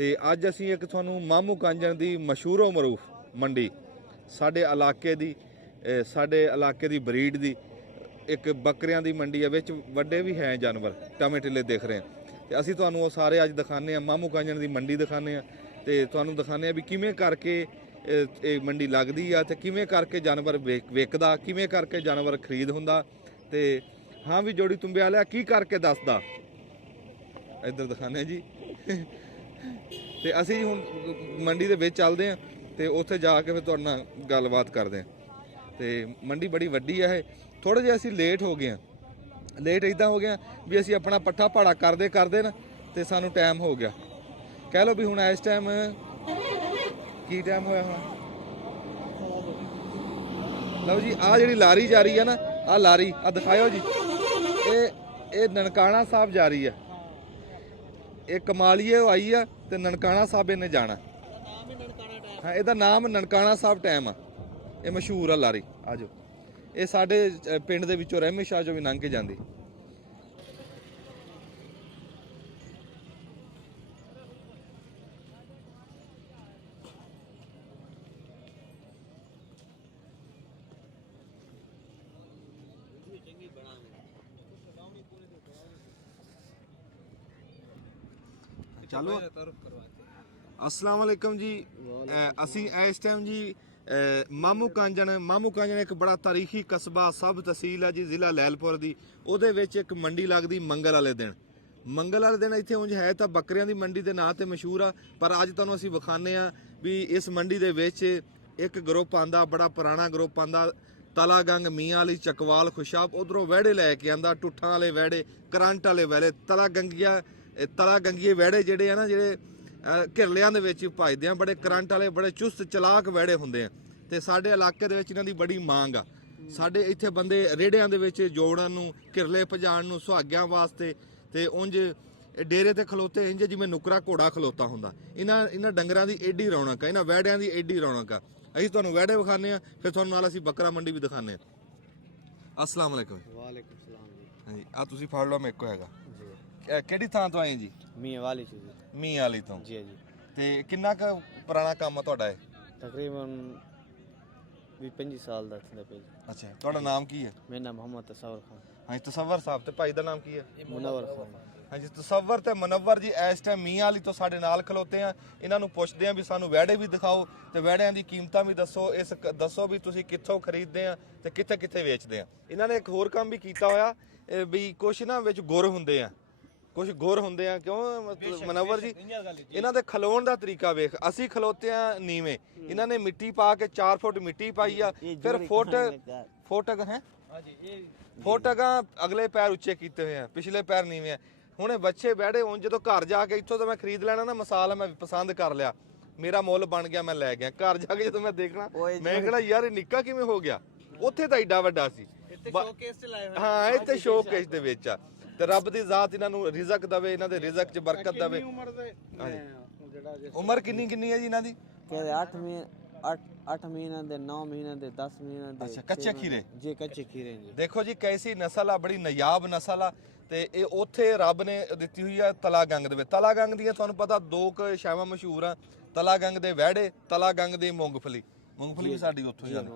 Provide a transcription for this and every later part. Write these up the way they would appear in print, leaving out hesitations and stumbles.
ਤੇ ਅੱਜ ਅਸੀਂ ਇੱਕ ਤੁਹਾਨੂੰ ਮਾਮੂ ਕਾਂਜਣ ਦੀ ਮਸ਼ਹੂਰੋ ਮਰੂਫ ਮੰਡੀ ਸਾਡੇ ਇਲਾਕੇ ਦੀ ਬਰੀਡ ਦੀ ਇੱਕ ਬੱਕਰਿਆਂ ਦੀ ਮੰਡੀ ਹੈ। ਵਿੱਚ ਵੱਡੇ ਵੀ ਹੈ ਜਾਨਵਰ ਟਮੇ ਟਿੱਲੇ ਦਿਖ ਰਹੇ ਤੇ ਅਸੀਂ ਤੁਹਾਨੂੰ ਉਹ ਸਾਰੇ ਅੱਜ ਦਿਖਾਉਂਦੇ ਆ। ਮਾਮੂ ਕਾਂਜਣ ਦੀ ਮੰਡੀ ਦਿਖਾਉਂਦੇ ਆ ਤੇ ਤੁਹਾਨੂੰ ਦਿਖਾਉਂਦੇ ਆ ਵੀ ਕਿਵੇਂ ਕਰਕੇ ਇਹ ਮੰਡੀ ਲੱਗਦੀ ਆ ਤੇ ਕਿਵੇਂ ਕਰਕੇ ਜਾਨਵਰ ਵਿਕਦਾ, ਕਿਵੇਂ ਕਰਕੇ ਜਾਨਵਰ ਖਰੀਦ ਹੁੰਦਾ ਤੇ ਹਾਂ ਵੀ ਜੋੜੀ ਤੁੰਬੇ ਵਾਲਿਆ ਕੀ ਕਰਕੇ ਦੱਸਦਾ। ਇੱਧਰ ਦਿਖਾਉਂਦੇ ਜੀ ਤੇ ਅਸੀਂ ਹੁਣ ਮੰਡੀ ਦੇ ਵਿੱਚ ਚੱਲਦੇ ਆ ਤੇ ਉੱਥੇ ਜਾ ਕੇ ਫਿਰ ਤੁਹਾਡੇ ਨਾਲ ਗੱਲਬਾਤ ਕਰਦੇ ਆ। ਤੇ ਮੰਡੀ ਬੜੀ ਵੱਡੀ ਆ ਇਹ। ਥੋੜੇ ਜਿਹਾ ਅਸੀਂ ਲੇਟ ਹੋ ਗਏ ਆ। ਲੇਟ ਇਦਾਂ ਹੋ ਗਿਆ ਵੀ ਅਸੀਂ ਆਪਣਾ ਪੱਠਾ ਭਾੜਾ ਕਰਦੇ ਨਾ ਤੇ ਸਾਨੂੰ ਟਾਈਮ ਹੋ ਗਿਆ। ਕਹਿ ਲਓ ਵੀ ਹੁਣ ਇਸ ਟਾਈਮ ਕੀ ਟਾਈਮ ਹੋਇਆ ਹੁਣ। ਲਓ ਜੀ ਆਹ ਜਿਹੜੀ ਲਾਰੀ ਜਾ ਰਹੀ ਆ ਨਾ, ਆਹ ਲਾਰੀ ਆ ਦਿਖਾਇਓ ਜੀ। ਇਹ ਨਨਕਾਣਾ ਸਾਹਿਬ ਜਾ ਰਹੀ ਆ। ਇਹ ਕਮਾਲੀਏ ਆਈ ਆ ਤੇ ਨਨਕਾਣਾ ਸਾਹਿਬ ਇਹਨੇ ਜਾਣਾ। ਹਾਂ ਇਹਦਾ ਨਾਮ ਨਨਕਾਣਾ ਸਾਹਿਬ ਟਾਈਮ ਆ। ਇਹ ਮਸ਼ਹੂਰ ਆ ਲਾਰੀ। ਆ ਜਾਓ। ਇਹ ਸਾਡੇ ਪਿੰਡ ਦੇ ਵਿੱਚੋਂ ਰਹਿਮੇ ਸ਼ਾਹ ਚੋਂ ਵੀ ਲੰਘ ਕੇ ਜਾਂਦੀ। ਚਲੋ अस्सलाम वालेकुम जी। ਅਸੀਂ ਇਸ ਟਾਈਮ ਜੀ ਮਾਮੂ ਕਾਂਜਣ ਇੱਕ ਬੜਾ ਤਾਰੀਖੀ ਕਸਬਾ ਸਬ ਤਹਿਸੀਲ ਹੈ ਜੀ, ਜ਼ਿਲ੍ਹਾ ਲੈਲਪੁਰ ਦੀ। ਉਹਦੇ ਵਿੱਚ ਇੱਕ ਮੰਡੀ ਲੱਗਦੀ ਮੰਗਲ ਵਾਲੇ ਦਿਨ। ਮੰਗਲ ਵਾਲੇ ਦਿਨ ਇੱਥੇ ਉਂਝ ਹੈ ਤਾਂ ਬੱਕਰੀਆਂ ਦੀ ਮੰਡੀ ਦੇ ਨਾਂ ਤੇ ਮਸ਼ਹੂਰ ਆ, ਪਰ ਅੱਜ ਤੁਹਾਨੂੰ ਅਸੀਂ ਵਿਖਾਉਂਦੇ ਆ ਵੀ ਇਸ ਮੰਡੀ ਦੇ ਵਿੱਚ ਇੱਕ ਗਰੁੱਪ ਆਂਦਾ, ਬੜਾ ਪੁਰਾਣਾ ਗਰੁੱਪ ਆਂਦਾ। ਤਲਾਗੰਗ ਮੀਆਂ ਵਾਲੀ ਚਕਵਾਲ ਖੁਸ਼ਾਬ ਉਧਰੋਂ ਵਹਿੜੇ ਲੈ ਕੇ ਆਂਦਾ, ਟੁੱਠਾਂ ਵਾਲੇ ਵਹਿੜੇ, ਕਰੰਟ ਵਾਲੇ ਵਹਿੜੇ, ਤਲਾਗੰਗੀਏ ਵਹਿੜੇ ਜਿਹੜੇ ਆ ਨਾ, ਜਿਹੜੇ ਘਿਰਲਿਆਂ ਦੇ ਵਿੱਚ ਭਜਦੇ ਆ, ਬੜੇ ਕਰੰਟ ਵਾਲੇ ਬੜੇ ਚੁਸਤ ਚਲਾਕ ਵਹਿੜੇ ਹੁੰਦੇ ਆ। ਤੇ ਸਾਡੇ ਇਲਾਕੇ ਦੇ ਵਿੱਚ ਇਹਨਾਂ ਦੀ ਬੜੀ ਮੰਗ ਆ। ਸਾਡੇ ਇੱਥੇ ਬੰਦੇ ਰੇੜਿਆਂ ਦੇ ਵਿੱਚ ਜੋੜਨ ਨੂੰ, ਘਿਰਲੇ ਭਜਾਉਣ ਨੂੰ, ਸੁਹਾਗਿਆਂ ਵਾਸਤੇ ਤੇ ਉਂਝ ਡੇਰੇ ਤੇ ਖਲੋਤੇ ਇੰਜ ਜਿਵੇਂ ਨੁਕਰਾ ਘੋੜਾ ਖਲੋਤਾ ਹੁੰਦਾ। ਇਹਨਾਂ ਡੰਗਰਾਂ ਦੀ ਏਡੀ ਰੌਣਕ ਆ, ਇਹਨਾਂ ਵਹਿੜਿਆਂ ਦੀ ਏਡੀ ਰੌਣਕ ਆ। ਅਸੀਂ ਤੁਹਾਨੂੰ ਵਹਿੜੇ ਵਿਖਾਉਂਦੇ ਆ, ਫਿਰ ਤੁਹਾਨੂੰ ਨਾਲ ਅਸੀਂ ਬੱਕਰਾ ਮੰਡੀ ਵੀ ਦਿਖਾਉਂਦੇ ਆ। अस्सलाम वालेकुम। वालेकुम सलाम जी। ਹਾਂਜੀ ਆ ਤੁਸੀਂ ਫੜ ਲਓ, ਮੇਰੇ ਕੋਲ ਹੈਗਾ। ਕਿਹੜੀ ਥਾਂ ਤੋਂ ਆਏ ਜੀ? ਮੀਆਂ ਵਾਲੀ ਸੀ ਜੀ। ਮੀਆਂ ਵਾਲੀ ਤੋਂ। ਜੀ ਜੀ। ਤੇ ਕਿੰਨਾ ਕੁ ਪੁਰਾਣਾ ਕੰਮ ਆ ਤੁਹਾਡਾ ਇਹ? ਤਕਰੀਬਨ 20-25 ਸਾਲ ਦਾ ਥੰਦਾ ਪਈ। ਅੱਛਾ, ਤੁਹਾਡਾ ਨਾਮ ਕੀ ਹੈ? ਮੇਰਾ ਨਾਮ ਮੁਹੰਮਦ ਤਸਵਰ ਖਾਨ। ਹਾਂਜੀ ਤਸਵਰ ਸਾਹਿਬ। ਤੇ ਭਾਈ ਦਾ ਨਾਮ ਕੀ ਹੈ? ਮੁਨੱਵਰ ਖਾਨ। ਹਾਂਜੀ ਤਸਵਰ ਤੇ ਮੁਨੱਵਰ ਜੀ ਇਸ ਟਾਈਮ ਮੀਆਂ ਵਾਲੀ ਤੋਂ ਸਾਡੇ ਨਾਲ ਖਲੋਤੇ ਆ। ਇਹਨਾਂ ਨੂੰ ਪੁੱਛਦੇ ਆ ਵੀ ਸਾਨੂੰ ਵਹਿੜੇ ਵੀ ਦਿਖਾਓ ਤੇ ਵਹਿੜਿਆਂ ਦੀ ਕੀਮਤਾਂ ਵੀ ਦੱਸੋ। ਦੱਸੋ ਵੀ ਤੁਸੀਂ ਕਿੱਥੋਂ ਖਰੀਦਦੇ ਆ ਤੇ ਕਿੱਥੇ ਕਿੱਥੇ ਵੇਚਦੇ ਆ। ਇਹਨਾਂ ਨੇ ਇੱਕ ਹੋਰ ਕੰਮ ਵੀ ਕੀਤਾ ਹੋਇਆ ਵੀ ਕੁਛ ਨਾ ਵਿੱਚ ਗੁਰ ਹੁੰਦੇ ਆ, ਕੁਛ ਗੁਰ ਹੁੰਦੇ ਆ। ਕਿਉਂ ਮਤਲਬ ਮੁਨੱਵਰ ਜੀ ਇਹਨਾਂ ਦੇ ਖਲੋਣ ਦਾ ਤਰੀਕਾ ਵੇਖ। ਅਸੀਂ ਖਲੋਤੇ ਆ ਨੀਵੇਂ, ਇਹਨਾਂ ਨੇ ਮਿੱਟੀ ਪਾ ਕੇ 4 ਫੁੱਟ ਮਿੱਟੀ ਪਾਈ ਆ, ਫਿਰ ਫੁੱਟ ਹੈ ਫੁੱਟ ਅਗਲੇ ਪੈਰ ਉੱਚੇ ਕੀਤੇ ਹੋਏ ਆ, ਪਿਛਲੇ ਪੈਰ ਨੀਵੇਂ ਆ। ਹੁਣ ਇਹ ਬੱਚੇ ਬਹਿੜੇ ਹੁਣ ਜਦੋਂ ਘਰ ਜਾ ਕੇ ਇੱਥੋਂ ਤਾਂ ਮੈਂ ਖਰੀਦ ਲੈਣਾ ਨਾ, ਮਿਸਾਲ ਮੈਂ ਪਸੰਦ ਕਰ ਲਿਆ, ਮੇਰਾ ਮੁੱਲ ਬਣ ਗਿਆ, ਮੈਂ ਲੈ ਗਿਆ। ਘਰ ਜਾ ਕੇ ਜਦੋਂ ਮੈਂ ਦੇਖਣਾ ਮੈਂ ਕਹਿਣਾ ਯਾਰ ਇਹ ਨਿੱਕਾ ਕਿਵੇਂ ਹੋ ਗਿਆ, ਉੱਥੇ ਤਾਂ ਏਡਾ ਵੱਡਾ ਸੀ। ਹਾਂ ਇੱਥੇ ਸ਼ੋਕੇਸ ਦੇ ਵਿੱਚ ਆ। ਤੇ ਰੱਬ ਦੀ ਜ਼ਾਤ ਇਹਨਾਂ ਨੂੰ ਰਿਜ਼ਕ ਦਵੇ, ਇਹਨਾਂ ਦੇ ਰਿਜ਼ਕ 'ਚ ਬਰਕਤ ਦਵੇ। ਉਮਰ ਕਿੰਨੀ ਹੈ ਜੀ ਇਹਨਾਂ ਦੀ? 8 ਮਹੀਨੇ ਦੇ, 9 ਮਹੀਨੇ ਦੇ, 10 ਮਹੀਨੇ ਦੇ। ਅੱਛਾ, ਕੱਚੇ ਖੀਰੇ ਜੀ? ਕੱਚੇ ਖੀਰੇ ਜੀ। ਦੇਖੋ ਜੀ ਕੈਸੀ ਨਸਲ ਆ, ਬੜੀ ਨਾਯਾਬ ਨਸਲ ਆ। ਤੇ ਇਹ ਉੱਥੇ ਰੱਬ ਨੇ ਦਿੱਤੀ ਹੋਈ ਆ ਤਲਾਗੰਗ ਦੇ ਵਿੱਚ। ਤਲਾਗੰਗ ਦੀਆਂ ਤੁਹਾਨੂੰ ਪਤਾ 2 ਸ਼ੈਵਾਂ ਮਸ਼ਹੂਰ ਆ, ਤਲਾਗੰਗ ਦੇ ਵਹਿੜੇ, ਤਲਾਗੰਗ ਦੀ ਮੂੰਗਫਲੀ ਵੀ ਸਾਡੀ ਉੱਥੋਂ ਜਾਂਦੀ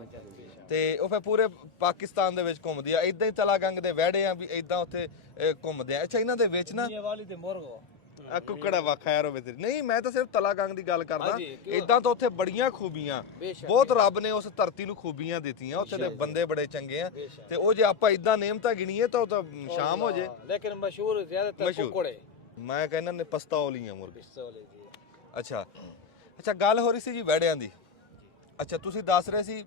ਤੇ ਉਹ ਫਿਰ ਪੂਰੇ ਪਾਕਿਸਤਾਨ ਦੇ ਵਿੱਚ ਘੁੰਮਦੀ ਆ। ਇਦਾਂ ਹੀ ਤਲਾਗੰਗ ਦੇ ਵਹਿੜੇ ਆ ਵੀ ਇਦਾਂ ਉੱਥੇ ਘੁੰਮਦੇ ਆ। ਅੱਛਾ ਇਹਨਾਂ ਦੇ ਵਿੱਚ ਨਾ ਕੁੱਕੜਾ ਵਾ ਖੈਰ ਹੋਵੇ ਤੇਰੀ। ਨਹੀਂ ਮੈਂ ਤਾਂ ਸਿਰਫ ਤਲਾਗੰਗ ਦੀ ਗੱਲ ਕਰਦਾ। ਇਦਾਂ ਤਾਂ ਉੱਥੇ ਬੜੀਆਂ ਖੂਬੀਆਂ, ਬਹੁਤ ਰੱਬ ਨੇ ਉਸ ਧਰਤੀ ਨੂੰ ਖੂਬੀਆਂ ਦਿੱਤੀਆਂ। ਉੱਥੇ ਦੇ ਬੰਦੇ ਬੜੇ ਚੰਗੇ ਆ ਤੇ ਉਹ ਜੇ ਆਪਾਂ ਇਦਾਂ ਨੇਮਤਾਂ ਗਿਣੀਏ ਤਾਂ ਉਹ ਤਾਂ ਸ਼ਾਮ ਹੋ ਜੇ। ਲੇਕਿਨ ਮਸ਼ਹੂਰ ਜ਼ਿਆਦਾਤਰ ਕੁੱਕੜੇ, ਮੈਂ ਕਹਿੰਦਾ ਨੇ ਪਸਤੌਲੀਆਂ ਮੁਰਗੇ। ਅੱਛਾ ਗੱਲ ਹੋ ਰਹੀ ਸੀ ਜੀ ਵਹਿੜਿਆਂ ਦੀ। ਅੱਛਾ ਤੁਸੀਂ ਦੱਸ ਰਹੇ ਸੀ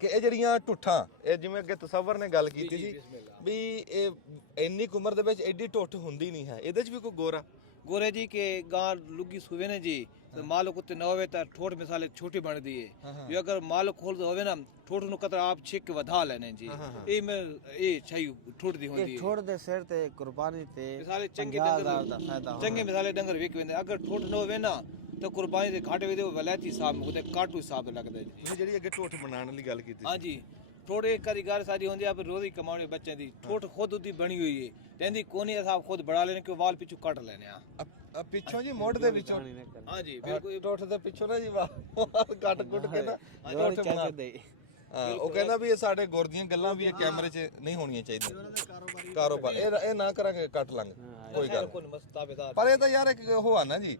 ਕਿ ਇਹ ਜਿਹੜੀਆਂ ਟੁੱਠਾਂ, ਇਹ ਜਿਵੇਂ ਅੱਗੇ ਤਸਵਰ ਨੇ ਗੱਲ ਕੀਤੀ ਸੀ ਵੀ ਇਹ ਇੰਨੀ ਉਮਰ ਦੇ ਵਿੱਚ ਐਡੀ ਟੁੱਠ ਹੁੰਦੀ ਨਹੀਂ ਹੈ, ਇਹਦੇ 'ਚ ਵੀ ਕੋਈ ਗੋਰਾ ਗੋਰੇ ਜੀ के गां लुगी सुवे ने जी तो मालो कुत्ते न होवे ता ठोट मिसाले छोटी बन दी है। ये अगर मालो खोल दो होवे ना ठोट नु कतर आप छिक के वधा लेने जी। ए में ए छई ठोट दी होंदी है। ठोट दे सिर ते कुर्बानी ते मिसाले चंगे डंगर दा फायदा चंगे मिसाले डंगर विक वेंदे। अगर ठोट न होवे ना तो कुर्बानी दे घाटे वे वलायती साहब को ते काटू साहब लगदा जी। ਇਹ ਜਿਹੜੀ ਅੱਗੇ ਟੁੱਠ ਬਣਾਉਣ ਲਈ ਗੱਲ ਕੀਤੀ। हां जी ठोट एक कारीगर सारी होंदी है, आप रोजी कमाने बच्चे दी ठोट खुद उदी बनी हुई है तेंदी कोनी साहब खुद बढ़ा लेने के वाल पिछू कट लेने ਪਿੱਛੋਂ ਜੀ ਮੋਢ ਦੇ ਵਿੱਚੋਂ हाँ जी बिल्कुल ਟੋਠ ਦੇ ਪਿੱਛੋਂ ਨਾ ਜੀ ਵਾਲ ਕੱਟ ਕੁੱਟ ਕੇ ਨਾ ਟੋਠ ਬਣਾ ਹਾਂ ਉਹ ਕਹਿੰਦਾ ਵੀ ਇਹ ਸਾਡੇ ਗੁਰ ਦੀਆਂ ਗੱਲਾਂ ਵੀ ਇਹ ਕੈਮਰੇ 'ਚ ਨਹੀਂ ਹੋਣੀਆਂ ਚਾਹੀਦੀਆਂ ਕਾਰੋਬਾਰ ਇਹ ਨਾ ਕਰਾਂਗੇ ਕੱਟ ਲਾਂਗੇ ਕੋਈ ਗੱਲ कोन मस्ताबेदार ਪਰ ਇਹ ਤਾਂ ਯਾਰ ਇੱਕ ਉਹ ਆ ਨਾ ਜੀ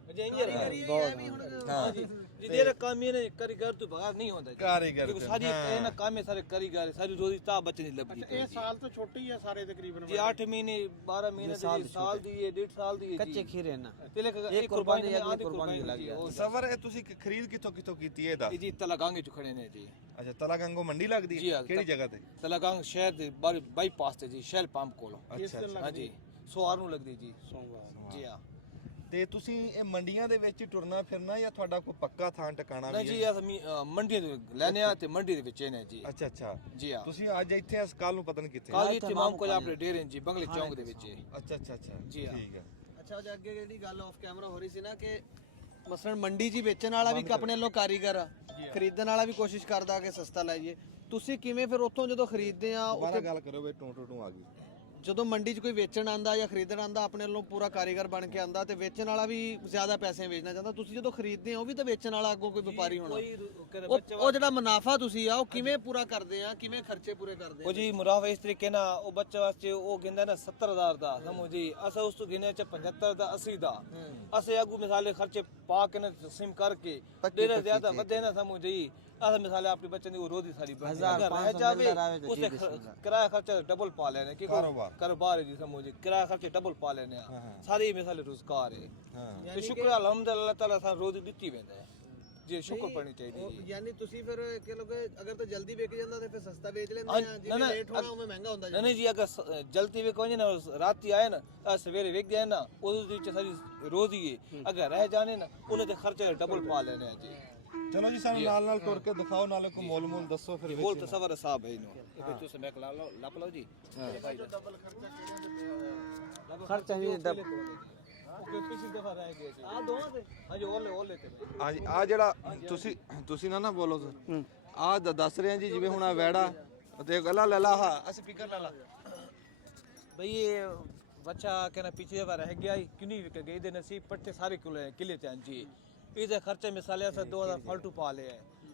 हाँ जी जेरा काम ये कारीगर तो बाहर नहीं होता ਕਾਰੀਗਰ क्योंकि सारी ना काम में सारे कारीगर सारी रोजी ता बच्चे नहीं लग ਇਹ ਸਾਲ ਤੋਂ ਛੋਟੇ ਹੀ ਆ ਸਾਰੇ ਤਕਰੀਬਨ जी 8 महीने 12 महीने साल दी है 1.5 साल दी है कच्चे खीरे ना तिलक एक कुर्बानी आधी कुर्बानी लग गया ਸਬਰ ਇਹ ਤੁਸੀਂ ਖਰੀਦ ਕਿੱਥੋਂ ਕੀਤੀ ਹੈ ਇਹਦਾ जी तलागांगे जो खड़े ने जी ਅੱਛਾ ਤਲਾਗੰਗੋ ਮੰਡੀ ਲੱਗਦੀ जी ਹੈ हाँ, ਕਿਹੜੀ ਜਗ੍ਹਾ ਤੇ तलागांग शहर दे बाईपास ते जी शेल पंप कोलो ਅੱਛਾ हाँ जी सोमवार ਨੂੰ लगदी जी जी हाँ ਤੇ ਤੁਸੀਂ ਇਹ ਮੰਡੀਆਂ ਦੇ ਵਿੱਚ ਟੁਰਨਾ ਫਿਰਨਾ ਜਾਂ ਤੁਹਾਡਾ ਕੋਈ ਪੱਕਾ ਥਾਂ ਟਿਕਾਣਾ नहीं ਵੀ जी ਹੈ अस मंडी लेने आ ते मंडी दे विच ने जी ਅੱਛਾ ਅੱਛਾ जी हाँ ਤੁਸੀਂ ਅੱਜ ਇੱਥੇ ਇਸ ਕੱਲ ਨੂੰ ਪਤਾ ਨਹੀਂ ਕਿੱਥੇ ਕਾਲੀ ਇੱਥੇ ਮਾਮ ਕੋਲ ਆਪਣੇ ਡੇਰੇ ਜੀ ਬੰਗਲੇ ਚੌਂਕ ਦੇ ਵਿੱਚ ਅੱਛਾ ਅੱਛਾ ਅੱਛਾ ਜੀ ਹਾਂ। ਠੀਕ ਹੈ ਅੱਛਾ ਉਹ ਅੱਗੇ ਜਿਹੜੀ ਗੱਲ ਆਫ ਕੈਮਰਾ ਹੋ ਰਹੀ ਸੀ ਨਾ ਕਿ ਮਸਲਨ ਮੰਡੀ 'ਚ ਹੀ ਵੇਚਣ ਵਾਲਾ ਵੀ ਆਪਣੇ ਵੱਲੋਂ ਕਾਰੀਗਰ ਆ ਖਰੀਦਣ ਵਾਲਾ ਵੀ ਕੋਸ਼ਿਸ਼ ਕਰਦਾ ਕਿ ਸਸਤਾ ਲੈ ਜਾਈਏ ਤੁਸੀਂ ਕਿਵੇਂ ਫਿਰ ਉੱਥੋਂ ਜਦੋਂ ਖਰੀਦਦੇ ਆ ਦੁਬਾਰਾ ਗੱਲ ਕਰੋ ਵੇ ਟੂ ਟੂ ਟੂ ਆ ਗਈ ਜਦੋਂ ਮੰਡੀ 'ਚ ਕੋਈ ਵੇਚਣ ਆਂਦਾ ਜਾਂ ਖਰੀਦਣ ਆਂਦਾ ਆਪਣੇ ਵੱਲੋਂ ਪੂਰਾ ਕਾਰੀਗਰ ਬਣ ਕੇ ਆਂਦਾ ਤੇ ਵੇਚਣ ਵਾਲਾ ਵੀ ਜ਼ਿਆਦਾ ਪੈਸੇ ਵੇਚਣਾ ਚਾਹੁੰਦਾ ਤੁਸੀਂ ਜਦੋਂ ਖਰੀਦਦੇ ਆ ਉਹ ਵੀ ਤਾਂ ਵੇਚਣ ਵਾਲਾ ਅੱਗੋਂ ਕੋਈ ਵਪਾਰੀ ਹੋਣਾ ਉਹ ਜਿਹੜਾ ਮੁਨਾਫਾ ਤੁਸੀਂ ਆ ਉਹ ਕਿਵੇਂ ਪੂਰਾ ਕਰਦੇ ਆ ਕਿਵੇਂ ਖਰਚੇ ਪੂਰੇ ਕਰਦੇ ਉਹ ਜੀ ਮੁਨਾਫਾ ਇਸ ਤਰੀਕੇ ਨਾਲ ਉਹ ਬੱਚੇ ਵਾਸਤੇ ਉਹ ਗਿੰਦਾ ਨਾ 70000 ਦਾ ਸਮਝੋ ਜੀ ਅਸਾਂ ਉਸ ਤੋਂ ਗਿਣਿਆ ਚ 75 ਦਾ 80 ਦਾ ਅਸੀਂ ਅਗੂ ਮਿਸਾਲੇ ਖਰਚੇ ਪਾ ਕੇ ਨਾ ਤਕਸੀਮ ਕਰਕੇ ਦੇਰ ਜ਼ਿਆਦਾ ਵਧੇ ਨਾ ਸਮਝੋ ਜੀ ਅਸਾਂ ਮਿਸਾਲੇ ਆਪਣੇ ਬੱਚੇ ਦੀ ਉਹ ਰੋਜ਼ੀ ਸਾਰੀ ਰਹਿ ਜਾਵੇ ਉਸੇ ਕਿਰਾਇਆ ਖਰਚਾ ਡਬਲ ਪਾ ਲੈਣੇ ਕਿ ਕਾਰੋਬਾਰ ਹੈ ਜੀ ਸਮਝੋ ਜੀ ਕਿਰਾਇਆ ਖਰਚੇ ਡਬਲ ਪਾ ਲੈਣੇ ਆ ਸਾਰੀ ਮਿਸਾਲੇ ਰੁਜ਼ਗਾਰ ਹੈ ਤੇ ਸ਼ੁਕਰ ਅਲਹਮਦੁਲਿल्लाह ਤਾਲਾ ਸਾਨੂੰ ਰੋਜ਼ੀ ਦਿੱਤੀ ਵੈਂਦਾ ਹੈ ਜੀ ਸ਼ੁਕਰ ਪੜਨੀ ਚਾਹੀਦੀ ਜੀ ਯਾਨੀ ਤੁਸੀਂ ਫਿਰ ਕਿ ਲੋਕ ਅਗਰ ਤਾਂ ਜਲਦੀ ਵਿਕ ਜਾਂਦਾ ਤੇ ਫਿਰ ਸਸਤਾ ਵੇਚ ਲੈਂਦੇ ਆ ਜਿਵੇਂ ਲੇਟ ਹੋਣਾ ਉਵੇਂ ਮਹਿੰਗਾ ਹੁੰਦਾ नहीं जी अगर जल्दी वे कोई ना रात आए ना सवेरे वेक गए ना उस सारी रोज ही अगर रह जाने ना उन्हें तो खर्चे डबल पा लेने जी ਚਲੋ ਜੀ ਸਾਨੂੰ ਨਾਲ ਨਾਲ ਤੁਰ ਕੇ ਦਿਖਾਓ ਨਾਲੇ ਕੋ ਮੋਲ ਮੋਲ ਦੱਸੋ ਫਿਰ बोल तो सबर साहब है नो ये तो समय ला लो लप लो जी ਖਰਚਾ ਨਹੀਂ ਡਬ पिछली दफा रह गए जी हां दोनों से हां जी और लेते ਹਾਂਜੀ ਆ ਜਿਹੜਾ ਤੁਸੀਂ ਨਾ ਬੋਲੋ ਆ ਦੱਸ ਰਹੇ ਆ ਜੀ ਜਿਵੇਂ ਹੁਣ ਆ ਵੈੜਾ ਤੇ ਗੱਲਾਂ ਲੈ ਲਾ ਹਾਂ ਆ ਸਪੀਕਰ ਲੈ ਲਾ भाई ये बच्चा कहना पीछे दफा रह गया क्यों नहीं विक गए दे नसीब पट्टे सारे किले थे जी इधर खर्चे मिसाले अस 2000 फालतू पा ले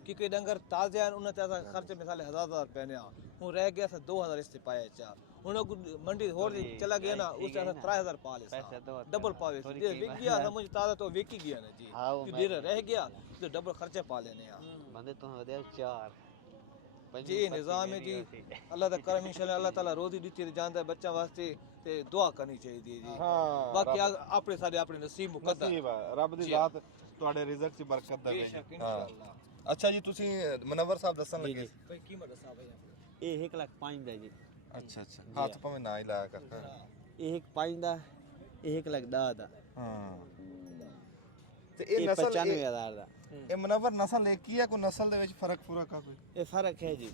क्योंकि डंगर ताजे हैं उन्हें अस खर्चे मिसाले 1000 रुपए ने हूँ रह गया अस 2000 इससे पाए चा हूँ मंडी होर चला गया ना उससे अस 3000 पा ले डबल पावे विक गया समझ ताजा तो विक ही गया ना जी देर रह गया तो डबल खर्चे पा लेने ਬੰਦੇ ਤੋਂ ਵਧਿਆ 4 जी निजाम है जी अल्लाह दा करम इंशाल्लाह अल्लाह ताला रोजी दित्ती जानदा है बच्चा वास्ते ते दुआ करनी चाहिए जी ਹਾਂ बाकी अपने सारे अपने नसीब मुकद्दर ਨਸੀਬ ਹੈ ਰੱਬ ਦੀ ਜ਼ਾਤ ਤੁਹਾਡੇ ਰਿਜ਼ਕ 'ਚ ਬਰਕਤ ਦੇਵੇ बेशक ਜੀ ਹਾਂ इंशाल्लाह ਅੱਛਾ ਜੀ ਤੁਸੀਂ ਮਨਵਰ ਸਾਹਿਬ ਦੱਸਣ ਲੱਗੇ भाई कीमत दसा भाई ਇਹ 1,05,000 ਦਾ ਜੀ ਅੱਛਾ ਅੱਛਾ ਹੱਥ ਭਾਵੇਂ ਨਾ ਹੀ ਲਾਇਆ ਕਰ ਇਹ 1,05,000 ਦਾ ਇਹ 1,10,000 ਦਾ ਹਾਂ ਤੇ ਇਹ ਇਹ ਨਸਲ 95,000 ਦਾ ਇਹ ਮਨਵਰ ਨਸਲ ਇੱਕ ਹੀ ਹੈ ਕੋਈ ਨਸਲ ਦੇ ਵਿੱਚ ਫਰਕ ਫੁਰਕ ਆ ਕੋਈ ਇਹ ਫਰਕ ਹੈ ਜੀ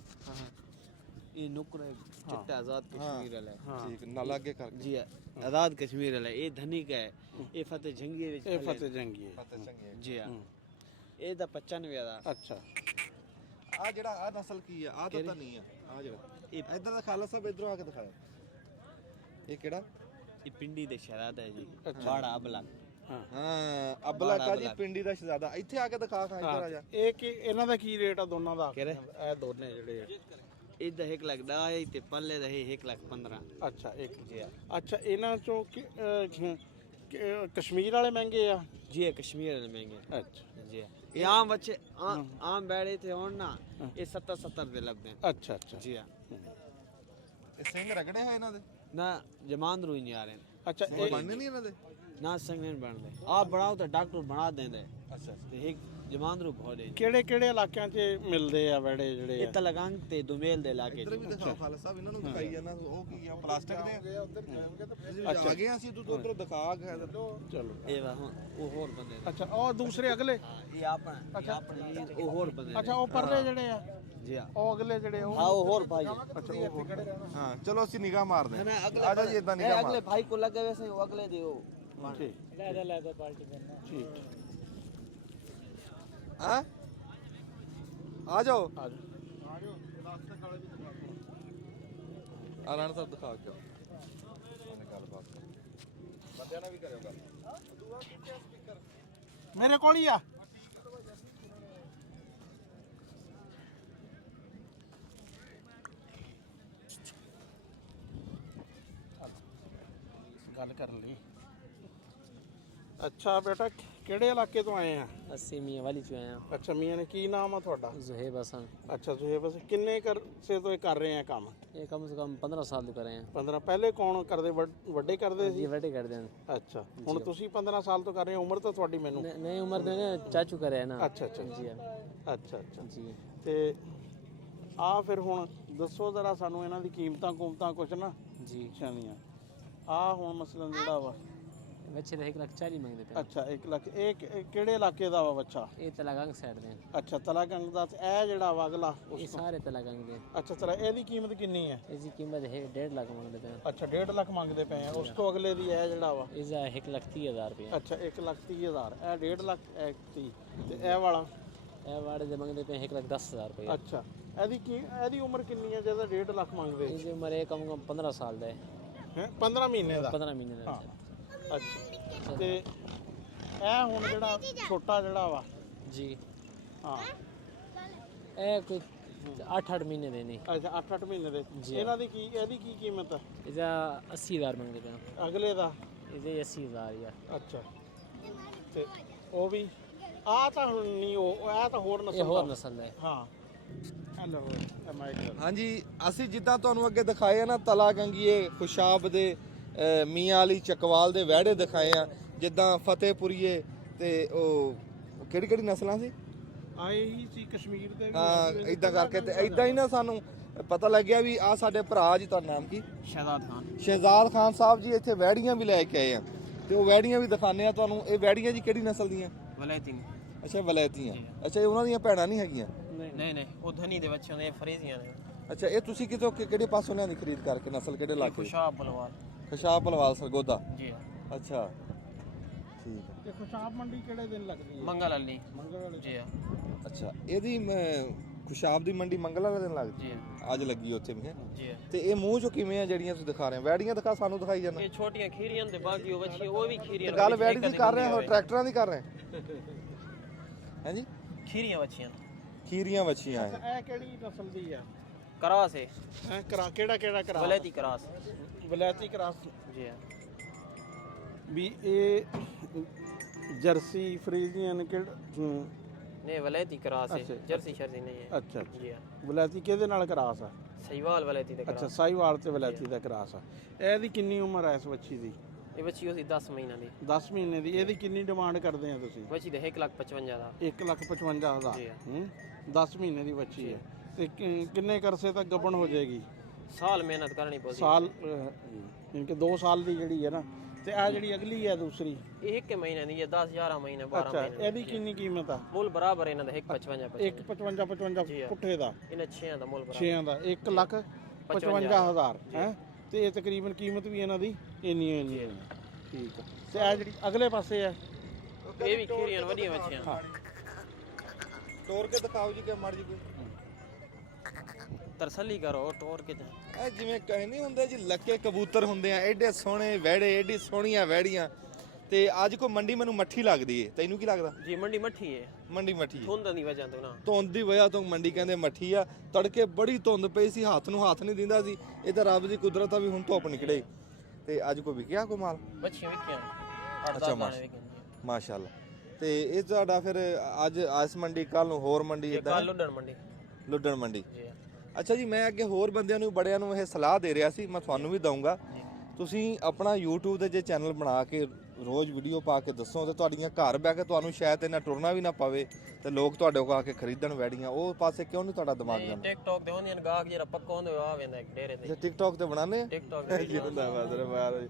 ਇਹ ਨੁਕਰ ਚਿੱਟਾ ਆਜ਼ਾਦ ਕਸ਼ਮੀਰ ਵਾਲਾ ਹੈ ਠੀਕ ਨਾ ਲਾਗੇ ਕਰ ਜੀ ਆਜ਼ਾਦ ਕਸ਼ਮੀਰ ਵਾਲਾ ਇਹ ਧਨਿਕ ਹੈ ਇਹ ਫਤਿਹ ਜੰਗੀ ਵਿੱਚ ਇਹ ਫਤਿਹ ਜੰਗੀ ਹੈ ਪਤਾ ਚੰਗੇ ਜੀ ਹਾਂ ਇਹ ਦਾ 95 ਦਾ ਅੱਛਾ ਆ ਜਿਹੜਾ ਆ ਨਸਲ ਕੀ ਆ ਆ ਤਾਂ ਨਹੀਂ ਆ ਆ ਜਿਹੜਾ ਇੱਧਰ ਦਾ ਖਾਲਸਾ ਸਾਹਿਬ ਇਧਰੋਂ ਆ ਕੇ ਦਿਖਾਓ ਇਹ ਕਿਹੜਾ ਇਹ ਪਿੰਡੀ ਦੇ ਸ਼ਹਿਜ਼ਾਦਾ ਹੈ ਜੀ ਬਾੜਾ ਅਬਲਾ ਹਾਂ ਅਬਲਾ ਕਾ ਜੀ ਪਿੰਡੀ ਦਾ ਸ਼ਹਜ਼ਾਦਾ ਇੱਥੇ ਆ ਕੇ ਦਿਖਾ ਖਾ ਇੱਧਰ ਆ ਜਾ ਇਹ ਕੀ ਇਹਨਾਂ ਦਾ ਕੀ ਰੇਟ ਆ ਦੋਨਾਂ ਦਾ ਕਿਹੜੇ? ਇਹ ਦੋਨੇ ਜਿਹੜੇ ਆ। ਇਹਦਾ 1,10,000 ਹੈ ਤੇ ਪੱਲੇ ਦਾ ਇਹ 1,15,000 ਅੱਛਾ ਇੱਕ ਅੱਛਾ ਇਹਨਾਂ ਚੋਂ ਕਸ਼ਮੀਰ ਵਾਲੇ ਮਹਿੰਗੇ ਆ ਜੀ ਇਹ ਕਸ਼ਮੀਰ ਵਾਲੇ ਮਹਿੰਗੇ ਅੱਛਾ ਜੀ ਇਹ ਆਮ ਬੱਚੇ ਆਮ ਬੈੜੇ ਤੇ ਹੋਣ ਨਾ ਇਹ 70 ਦੇ ਲੱਗਦੇ ਨੇ ਅੱਛਾ ਅੱਛਾ ਜੀ ਹਾਂ ਇਹ ਸਿੰਘ ਰਗੜੇ ਹੋਏ ਇਹਨਾਂ ਦੇ ਨਾ ਜਮਾਨ ਰੂ ਨਹੀਂ ਆ ਰਹੇ ਨੇ ਅੱਛਾ ਉਹ ਬਣਨੇ ਨਹੀਂ ਇਹਨਾਂ ਦੇ ਨਾ ਸਿੰਘ ਨਹੀਂ ਬਣਦੇ ਆਪ ਬਣਾਓ ਤਾਂ ਡਾਕਟਰ ਬਣਾ ਦਿੰਦੇ ਅੱਛਾ ਤੇ ਇੱਕ ਜਮਾਨ ਰੂ ਬਹੁਤ ਹੈ ਕਿਹੜੇ ਕਿਹੜੇ ਇਲਾਕਿਆਂ 'ਚ ਮਿਲਦੇ ਆ ਵੜੇ ਜਿਹੜੇ ਇਹ ਤਲਗੰਗ ਤੇ ਦੁਮੇਲ ਦੇ ਇਲਾਕੇ ਇੱਧਰ ਵੀ ਦਿਖਾਓ ਖਾਲਸਾ ਸਾਹਿਬ ਇਹਨਾਂ ਨੂੰ ਦਿਖਾਈ ਜਾਂਦਾ ਉਹ ਕੀ ਆ ਪਲਾਸਟਿਕ ਦੇ ਅੱਛਾ ਆ ਗਏ ਅਸੀਂ ਤੂੰ ਉਧਰੋਂ ਦਿਖਾ ਗਿਆ ਚਲੋ ਇਹ ਵਾ ਹੁਣ ਉਹ ਹੋਰ ਬੰਦੇ ਨੇ ਅੱਛਾ ਉਹ ਦੂਸਰੇ ਅਗਲੇ ਇਹ ਆਪਣਾ ਉਹ ਹੋਰ ਬੰਦੇ ਅੱਛਾ ਉਹ ਪਰਲੇ ਜਿਹੜੇ ਆ ਜੀ ਹਾਂ ਉਹ ਅਗਲੇ ਜਿਹੜੇ ਉਹ ਹਾਂ ਉਹ ਹੋਰ ਭਾਈ ਅੱਛਾ ਉਹ ਹਾਂ ਚਲੋ ਅਸੀਂ ਨਿਗਾਹ ਮਾਰਦੇ ना ਹਾਂ अगले ਆ ਜਾ ਜੀ ਇਦਾਂ ਨਿਗਾਹ अगले ਮਾਰ भाई को लगे वैसे वो अगले दियो ਠੀਕ ले दो पार्टी करना ਠੀਕ ਹਾਂ ਆ ਜਾਓ ਆ ਜਾਓ ਆ ਰਾਣਾ ਸਾਹਿਬ ਦਿਖਾ ਕੇ ਗੱਲਬਾਤ ਬੰਦਿਆਂ ਨਾਲ ਵੀ ਕਰਿਓ ਗੱਲ ਮੇਰੇ ਕੋਲ ਹੀ ਆ ਗੱਲ ਕਰਨ ਲਈ ਅੱਛਾ ਬੇਟਾ ਕਿਹੜੇ ਇਲਾਕੇ ਤੋਂ ਆਏ ਆ अस्सी मियाँ वाली जो हैं ਅੱਛਾ ਮੀਆਂ ਨੇ ਕੀ ਨਾਮ ਆ ਤੁਹਾਡਾ जुहेब हसन ਅੱਛਾ ਤੁਸੀਂ ਬਸ ਕਿੰਨੇ ਸੇ ਤੋਂ ਇਹ ਕਰ ਰਹੇ ਆ ਕੰਮ ये कम से कम 15 साल तो करे हैं 15 ਪਹਿਲੇ ਕੌਣ ਕਰਦੇ ਵੱਡੇ ਕਰਦੇ ਸੀ ये बड़े कर दें ਅੱਛਾ ਹੁਣ ਤੁਸੀਂ 15 ਸਾਲ ਤੋਂ ਕਰ ਰਹੇ ਹੋ ਉਮਰ ਤਾਂ ਤੁਹਾਡੀ ਮੈਨੂੰ नई उम्र में ना चाचू करे हैं ना ਅੱਛਾ ਅੱਛਾ जी हाँ ਅੱਛਾ ਅੱਛਾ जी ਤੇ ਆ ਫਿਰ ਹੁਣ ਦੱਸੋ ਜ਼ਰਾ ਸਾਨੂੰ ਇਹਨਾਂ ਦੀ ਕੀਮਤਾਂ ਕੁਛ ਨਾ जी ਦੀਆਂ ਆ ਹੁਣ ਮਸਲਾ ਜਿਹੜਾ ਵਾ बच्चे तो 1,40,000 मंगते थे ਅੱਛਾ 1 ਲੱਖ ਇਹ ਕਿਹੜੇ ਇਲਾਕੇ ਦਾ ਵਾ ਬੱਚਾ ये तलागंग साइड दें ਅੱਛਾ ਤਲਾਗੰਗ ਦਾ ਤੇ ਇਹ ਜਿਹੜਾ ਵਾ अगला ये सारे तलागंग दें ਅੱਛਾ ਚਲਾ ਇਹਦੀ ਕੀਮਤ ਕਿੰਨੀ ਹੈ इसकी कीमत है 1.5 लाख मंगते हैं ਅੱਛਾ 1.5 ਲੱਖ ਮੰਗਦੇ ਪਏ ਆ ਉਸ ਤੋਂ ਅਗਲੇ ਦੀ ਇਹ ਜਿਹੜਾ ਵਾ इसका 1,30,000 रुपये ਅੱਛਾ 1,30,000 ਇਹ 1.5 ਲੱਖ 30 ਤੇ ਇਹ ਵਾਲਾ ये वाड़े दे मंगते हैं 1,10,000 रुपये ਅੱਛਾ ਇਹਦੀ ਉਮਰ ਕਿੰਨੀ ਹੈ ਜਿਹਦਾ 1.5 ਲੱਖ ਮੰਗਦੇ इसकी उम्र है कम से कम 15 साल का है ਹੈ 15 ਮਹੀਨੇ ਦਾ 15 महीने का है। ਅੱਛਾ ਤੇ ਇਹ ਹੁਣ ਜਿਹੜਾ ਛੋਟਾ ਜਿਹੜਾ ਵਾ जी ਹਾਂ ये कोई 8-8 महीने देनी ਅੱਛਾ 8 ਮਹੀਨੇ ਦੇ ਜੀ। ਇਹਦੀ ਕੀ ਕੀਮਤ ਹੈ इसका 80,000 मंगते हैं ਅਗਲੇ ਦਾ इसे 80,000 या ਅੱਛਾ ਤੇ ਉਹ ਵੀ ਆ ਤਾਂ ਹੁਣ ਨਹੀਂ ਉਹ ਇਹ ਤਾਂ ਹੋਰ ये ਨਸਲ होर ਦਾ नस्ल है ਹਾਂ ਹੈਲੋ ਮਾਈਕ ਹਾਂਜੀ ਅਸੀਂ ਜਿੱਦਾਂ ਤੁਹਾਨੂੰ ਅੱਗੇ ਦਿਖਾਏ ਆ ਨਾ ਤਲਾ ਗੰਗੀਏ ਖੁਸ਼ਾਬ ਦੇ ਮੀਆਂ ਵਾਲੀ ਚਕਵਾਲ ਦੇ ਵਿਹੜੇ ਦਿਖਾਏ ਆ ਜਿੱਦਾਂ ਫਤਿਹਪੁਰੀਏ ਤੇ ਉਹ ਕਿਹੜੀ ਕਿਹੜੀ ਨਸਲਾਂ ਸੀ ਆਏ ਹੀ ਸੀ ਕਸ਼ਮੀਰ ਦੇ ਵੀ ਹਾਂ ਇਦਾਂ ਕਰਕੇ ਤੇ ਇਦਾਂ ਹੀ ਨਾ ਸਾਨੂੰ ਪਤਾ ਲੱਗਿਆ ਵੀ ਆ ਸਾਡੇ ਭਰਾ ਜੀ ਤੁਹਾਡਾ ਨਾਮ ਕੀ शहजाद खान ਸ਼ਹਿਜ਼ਾਦ ਖਾਨ ਸਾਹਿਬ ਜੀ ਇੱਥੇ ਵੈੜੀਆਂ ਵੀ ਲੈ ਕੇ ਆਏ ਆ ਤੇ ਉਹ ਵੈੜੀਆਂ ਵੀ ਦਿਖਾਣੇ ਆ ਤੁਹਾਨੂੰ ਇਹ ਵੈੜੀਆਂ ਜੀ ਕਿਹੜੀ ਨਸਲ ਦੀਆਂ वलैती ਅੱਛਾ ਵਲੈਤੀਆਂ ਅੱਛਾ ਇਹ ਉਹਨਾਂ ਦੀਆਂ ਭੈਣਾਂ ਨਹੀਂ ਹੈਗੀਆਂ नहीं नहीं वो धनी दे बच्चों ने फरीजियां ने ਅੱਛਾ ਇਹ ਤੁਸੀਂ ਕਿਤੋਂ ਕਿਹੜੇ ਪਾਸੋਂ ਲਿਆਂਦੀ ਖਰੀਦ ਕਰਕੇ ਨਸਲ ਕਿਹੜੇ ਇਲਾਕੇ खुशाब बलवाल ਖੁਸ਼ਾਬ ਭਲਵਾਲ ਸਰਗੋਦਾ जी ਅੱਛਾ ਠੀਕ ਹੈ ਤੇ ਖੁਸ਼ਾਬ ਮੰਡੀ ਕਿਹੜੇ ਦਿਨ ਲੱਗਦੀ ਹੈ मंगल अली ਮੰਗਲ ਵਾਲੇ जी ਅੱਛਾ ਇਹਦੀ ਖੁਸ਼ਾਬ ਦੀ ਮੰਡੀ ਮੰਗਲ ਵਾਲੇ ਦਿਨ ਲੱਗਦੀ जी ਅੱਜ ਲੱਗੀ ਉੱਥੇ ਵੀ ਹੈ जी ਤੇ ਇਹ ਮੂੰਹ ਚੋਂ ਕਿਵੇਂ ਆ ਜਿਹੜੀਆਂ ਤੁਸੀਂ ਦਿਖਾ ਰਹੇ ਹੋ ਵੈੜੀਆਂ ਦਿਖਾ ਸਾਨੂੰ ਦਿਖਾਈ ਜਾਂਦਾ ये छोटियां खीरियां ते बाकी वो बच्ची वो भी खीरियां ਗੱਲ ਵੈੜੀ ਦੀ ਕਰ ਰਹੇ ਹੋ ਟਰੈਕਟਰਾਂ ਦੀ ਕਰ ਰਹੇ ਹਾਂਜੀ खीरियां बच्चियां ਖੀਰੀਆਂ ਵੱਛੀਆਂ ਹੈ ਇਹ ਕਿਹੜੀ ਨਸਲ ਦੀ ਆ करास है ਇਹ ਕਿਹੜਾ ਕਰਾ वलैती करास ਵਲੈਤੀ ਕਰਾਸ जी ਵੀ ਇਹ ਜਰਸੀ ਫਰੀਜ਼ੀਅਨ ਕਿਹੜਾ नहीं वलैती करास है अच्छा, जर्सी शर्सी नहीं है ਅੱਛਾ जी ਵਲੈਤੀ ਕਿਹਦੇ ਨਾਲ ਕਰਾਸ ਆ सहीवाल वलैती ते ਅੱਛਾ करास ਸਾਈਵਾਲ ਤੇ ਵਲੈਤੀ ਦਾ ਕਰਾਸ ਆ ਇਹਦੀ ਕਿੰਨੀ ਉਮਰ ਹੈ ਇਸ ਬੱਚੀ ਦੀ ये बच्ची होती 10 महीना दी 10 ਮਹੀਨੇ ਦੀ ਇਹਦੀ ਕਿੰਨੀ ਡਿਮਾਂਡ ਕਰਦੇ ਆ ਤੁਸੀਂ बच्ची ते 1,55,000 दा 1,55,000 ਜੀ। 10 ਮਹੀਨੇ ਦੀ ਬੱਚੀ ਹੈ ਤੇ ਕਿੰਨੇ ਕਰਸੇ ਤੱਕ ਗੱਭਣ ਹੋ ਜਾਏਗੀ साल मेहनत करनी पौती ਸਾਲ ਯਾਨੀ ਕਿ 2 ਸਾਲ ਦੀ ਜਿਹੜੀ ਹੈ ਨਾ ਤੇ ਆ ਜਿਹੜੀ ਅਗਲੀ ਹੈ ਦੂਸਰੀ ये 1 महीने दी ये 10-11 महीने 12 ਅੱਛਾ महीने ਇਹਦੀ ਕਿੰਨੀ ਕੀਮਤ ਆ ਮੁੱਲ ਬਰਾਬਰ ਇਹਨਾਂ ਦਾ 1,55 1,55 ਜੀ। ਪੁੱਠੇ ਦਾ ਇਹਨਾਂ 6 ਦਾ ਮੁੱਲ ਬਰਾਬਰ 6 ਦਾ 1,55,000 ਹੈ ਤੇ ਇਹ ਤਕਰੀਬਨ ਕੀਮਤ ਵੀ ਇਹਨਾਂ ਦੀ ਇੰਨੀ ਹੈ ਠੀਕ ਹੈ ਤੇ ਆ ਜਿਹੜੀ ਅਗਲੇ ਪਾਸੇ ਹੈ ਇਹ ਵੀ ਖੀਰੀਆਂ ਵਧੀਆ ਬੱਚੀਆਂ ਹਾਂ ਤੋੜ ਕੇ ਦਿਖਾਓ ਜੀ ਕਿ ਮਰ ਜੀ ਕੋਈ ਤਰਸਲੀ ਕਰੋ ਟੋਰ ਕੇ ਜਾ ਇਹ ਜਿਵੇਂ ਕਹੇ ਨਹੀਂ ਹੁੰਦੇ ਜੀ ਲੱਕੇ ਕਬੂਤਰ ਹੁੰਦੇ ਆ ਐਡੇ ਸੋਹਣੇ ਵੈੜੇ ਐਡੀ ਸੋਹਣੀਆਂ ਵੈੜੀਆਂ ਤੇ ਅੱਜ ਕੋ ਮੰਡੀ ਮੈਨੂੰ ਮੱਠੀ ਲੱਗਦੀ ਏ ਤੈਨੂੰ ਕੀ ਲੱਗਦਾ ਜੀ ਮੰਡੀ ਮੱਠੀ ਹੈ ਮੰਡੀ ਮੱਠੀ ਏ ਧੁੰਦ ਦੀ ਵਜ੍ਹਾ ਤੋਂ ਨਾ ਧੁੰਦ ਦੀ ਵਜ੍ਹਾ ਤੋਂ ਮੰਡੀ ਕਹਿੰਦੇ ਮੱਠੀ ਆ ਤੜਕੇ ਬੜੀ ਧੁੰਦ ਪਈ ਸੀ ਹੱਥ ਨੂੰ ਹੱਥ ਨਹੀਂ ਦਿੰਦਾ ਸੀ ਇਹ ਤਾਂ ਰੱਬ ਦੀ ਕੁਦਰਤ ਆ ਵੀ ਹੁਣ ਧੁੱਪ ਨਿਕਲੇ ਤੇ ਅੱਜ ਕੋ ਵਿਕਿਆ ਕੋ ਮਾਲ ਬੱਚੀਆਂ ਵਿਕੀਆਂ ਅੱਛਾ ਮਾਸ਼ਾਅੱਲਾ ਤੇ ਇਹ ਤੁਹਾਡਾ ਫਿਰ ਅੱਜ ਇਸ ਮੰਡੀ ਕੱਲ ਨੂੰ ਹੋਰ ਮੰਡੀ ਇਹ ਇਦਾਂ ਕੱਲ ਲੁੱਡਣ ਮੰਡੀ ਲੁੱਡਣ ਮੰਡੀ ਜੀ ਅੱਛਾ ਜੀ ਮੈਂ ਅੱਗੇ ਹੋਰ ਬੰਦਿਆਂ ਨੂੰ ਬੜਿਆਂ ਨੂੰ ਇਹ ਸਲਾਹ ਦੇ ਰਿਹਾ ਸੀ ਮੈਂ ਤੁਹਾਨੂੰ ਵੀ ਦਊਂਗਾ ਤੁਸੀਂ ਆਪਣਾ YouTube ਤੇ ਜੇ ਚੈਨਲ ਬਣਾ ਕੇ ਰੋਜ਼ ਵੀਡੀਓ ਪਾ ਕੇ ਦੱਸੋ ਤੇ ਤੁਹਾਡੀਆਂ ਘਰ ਬਹਿ ਕੇ ਤੁਹਾਨੂੰ ਸ਼ਾਇਦ ਇਹਨਾਂ ਟੁਰਨਾ ਵੀ ਨਾ ਪਵੇ ਤੇ ਲੋਕ ਤੁਹਾਡੇ ਕੋਲ ਆ ਕੇ ਖਰੀਦਣ ਵੈੜੀਆਂ ਉਹ ਪਾਸੇ ਕਿਉਂ ਨਹੀਂ ਤੁਹਾਡਾ ਦਿਮਾਗ ਜਾਂਦਾ ਟਿਕਟੌਕ ਤੇ ਹੁੰਦੀਆਂ ਗਾਹਕ ਜਿਹੜਾ ਪੱਕਾ ਹੁੰਦਾ ਆ ਵੇਂਦਾ ਇੱਕ ਡੇਰੇ ਤੇ ਜੇ TikTok ਤੇ ਬਣਾਉਂਦੇ ਆ ਟਿਕਟੌਕ ਤੇ ਜਿੰਦਾਬਾਦ ਰੇ ਬਾਹਰ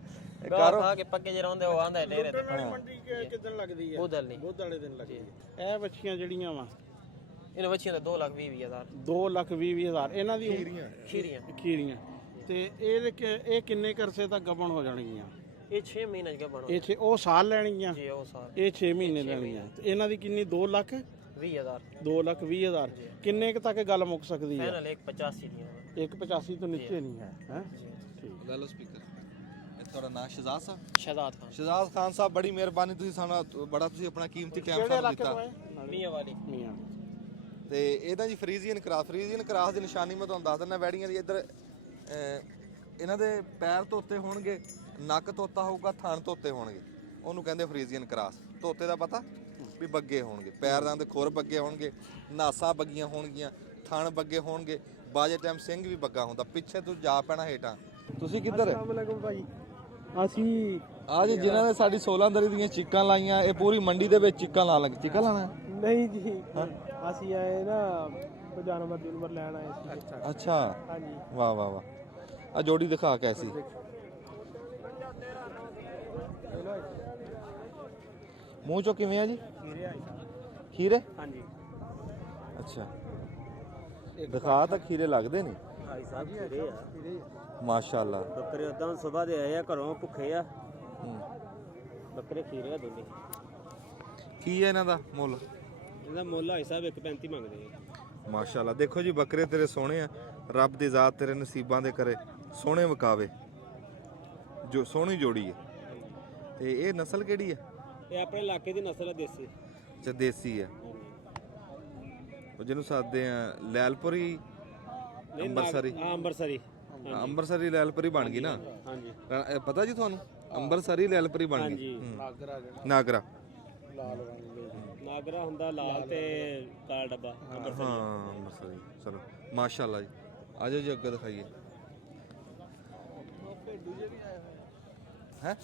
ਗਾਹਕ ਆ ਕੇ ਪੱਕੇ ਜਿਹੜਾ ਹੁੰਦੇ ਉਹ ਆਂਦਾ ਡੇਰੇ ਤੇ ਮੰਡੀ ਕਿਦਾਂ ਲੱਗਦੀ ਹੈ ਬੋਦਲ ਨਹੀਂ ਬੁੱਧ ਵਾਲੇ ਦਿਨ ਲੱਗਦੀ ਹੈ ਇਹ ਬੱਚੀਆਂ ਜਿਹੜੀਆਂ ਵਾ ਇਹਨਾਂ ਬੱਚੀਆਂ ਦਾ 2,20,000 2,20,000 ਇਹਨਾਂ ਦੀ ਖੀਰੀਆਂ ਖੀਰੀਆਂ ਤੇ ਇਹ ਕਿੰਨੇ ਕਰਸੇ ਤੱਕ ਗੱਭਣ ਹੋ ਜਾਣਗੀਆਂ ਇਹ 6 ਮਹੀਨੇ ਦਾ ਬਣੋ ਇਹ ਉਹ ਸਾਲ ਲੈਣਗੀਆਂ ਜੀ ਉਹ ਸਾਲ ਇਹ 6 ਮਹੀਨੇ ਲੈਣਗੀਆਂ ਤੇ ਇਹਨਾਂ ਦੀ ਕਿੰਨੀ 2,20,000 20,000 ਕਿੰਨੇ ਕੁ ਤੱਕ ਗੱਲ ਮੁੱਕ ਸਕਦੀ ਹੈ ਫਾਈਨਲ 1,85 ਦੀਆਂ 1,85 ਤੋਂ ਨੀਚੇ ਨਹੀਂ ਹੈ ਹੈ ਠੀਕ ਗੱਲ ਸਪੀਕਰ ਇਹ ਤੁਹਾਡਾ ਨਾਮ ਸ਼ਹਜ਼ਾਦ ਸਾਹਿਬ? शहजाद खान ਸ਼ਹਜ਼ਾਦ ਖਾਨ ਸਾਹਿਬ, ਬੜੀ ਮਿਹਰਬਾਨੀ, ਤੁਸੀਂ ਸਾਨੂੰ ਬੜਾ ਤੁਸੀਂ ਆਪਣਾ ਕੀਮਤੀ ਟਾਈਮ ਸਾਨੂੰ ਦਿੱਤਾ। मियाँ वाली ਮੀਆਂ ਤੇ ਇਹਦਾ ਜੀ ਫਰੀਜ਼ੀਅਨ ਕਰਾਸ ਦੀ ਨਿਸ਼ਾਨੀ ਮੈਂ ਤੁਹਾਨੂੰ ਦੱਸ ਦਿੰਦਾ ਵੈੜੀਆਂ ਦੀ। ਇੱਧਰ ਇਹਨਾਂ ਦੇ ਪੈਰ ਧੋਤੇ ਹੋਣਗੇ, ਨੱਕ ਧੋਤਾ ਹੋਊਗਾ, ਥਣ ਧੋਤੇ ਹੋਣਗੇ, ਉਹਨੂੰ ਕਹਿੰਦੇ ਫਰੀਜ਼ੀਅਨ ਕਰਾਸ। ਧੋਤੇ ਦਾ ਪਤਾ ਵੀ ਬੱਗੇ ਹੋਣਗੇ, ਪੈਰਾਂ ਦੇ ਖੁਰ ਬੱਗੇ ਹੋਣਗੇ, ਨਾਸਾਂ ਬੱਗੀਆਂ ਹੋਣਗੀਆਂ, ਥਣ ਬੱਗੇ ਹੋਣਗੇ, ਬਾਜੇ ਟਾਈਮ ਸਿੰਘ ਵੀ ਬੱਗਾ ਹੁੰਦਾ। ਪਿੱਛੇ ਤੂੰ ਜਾ ਪੈਣਾ ਹੇਠਾਂ। ਤੁਸੀਂ ਕਿੱਧਰ ਹੈ? ਅਸਲਾਮੁਅਲੈਕੁਮ ਭਾਈ। ਅਸੀਂ ਆ ਜੀ ਜਿਨ੍ਹਾਂ ਨੇ ਸਾਡੀ 16 ਦਰੀ ਦੀਆਂ ਚੀਕਾਂ ਲਾਈਆਂ, ਇਹ ਪੂਰੀ ਮੰਡੀ ਦੇ ਵਿੱਚ ਚੀਕਾਂ ਲਾਉਣ ਲੱਗੇ। ਚੀਕਾਂ ਲਾਣਾ? ਨਹੀਂ ਜੀ, ਅਸੀਂ ਆਏ ਨਾ ਜਾਨਵਰ ਲੈਣ ਆਏ ਸੀ। ਅੱਛਾ, ਹਾਂਜੀ। ਵਾਹ ਵਾਹ ਵਾਹ। ਆ ਜੋੜੀ ਦਿਖਾ ਕੈਸੀ? ਮੂੰਹ ਚੋਂ ਕਿਵੇਂ ਆ ਜੀ? ਖੀਰੇ? ਹਾਂਜੀ। ਅੱਛਾ, ਦਿਖਾ ਤਾਂ ਖੀਰੇ ਲੱਗਦੇ ਨੇ। ਭਾਈ ਸਾਹਿਬ ਖੀਰੇ ਆ। ਮਾਸ਼ਾਅੱਲਾ। ਬੱਕਰੇ ਉਦਾਂ ਸਵੇਰ ਦੇ ਆਏ ਆ, ਘਰੋਂ ਭੁੱਖੇ ਆ। ਹੂੰ। ਬੱਕਰੇ ਖੀਰੇ ਆ ਦੋਨੇ। ਕੀ ਹੈ ਇਹਨਾਂ ਦਾ ਮੁੱਲ? ਇਹਦਾ ਮੁੱਲ ਭਾਈ ਸਾਹਿਬ 1.35 ਮੰਗਦੇ ਆ। ਮਾਸ਼ਾਅੱਲਾ। ਦੇਖੋ ਜੀ ਬੱਕਰੇ ਤੇਰੇ ਸੋਹਣੇ ਆ, ਰੱਬ ਦੀ ਜ਼ਾਤ ਤੇਰੇ ਨਸੀਬਾਂ ਦੇ ਕਰੇ ਸੋਹਣੇ ਵਕਾਵੇ, ਜੋ ਸੋਹਣੀ ਜੋੜੀ ਹੈ। ਤੇ ਇਹ ਨਸਲ ਕਿਹੜੀ ਹੈ? ਇਹ ਆਪਣੇ ਇਲਾਕੇ ਦੀ ਨਸਲ ਹੈ, ਦੇਸੀ। ਅੱਛਾ, ਦੇਸੀ ਹੈ। ਉਹ ਜਿਹਨੂੰ ਸਾਦੇ ਆ ਲੈਲਪੁਰੀ, ਅੰਬਰਸਰੀ। ਹਾਂ, ਅੰਬਰਸਰੀ। ਅੰਬਰਸਰੀ ਲੈਲਪੁਰੀ ਬਣ ਗਈ ਨਾ। ਹਾਂਜੀ। ਇਹ ਪਤਾ ਜੀ ਤੁਹਾਨੂੰ? ਅੰਬਰਸਰੀ ਲੈਲਪੁਰੀ ਬਣ ਗਈ। ਨਾਗਰਾ ਨਾਗਰਾ ਹੁੰਦਾ ਲਾਲ ਤੇ ਕਾਲਾ ਡੱਬਾ। ਹਾਂ ਅੰਬਰਸਰੀ। ਚਲੋ ਮਾਸ਼ਾਅੱਲਾ ਜੀ। ਆਜੋ ਜੀ ਅੱਗੇ ਦਿਖਾਈਏ। ਹੈ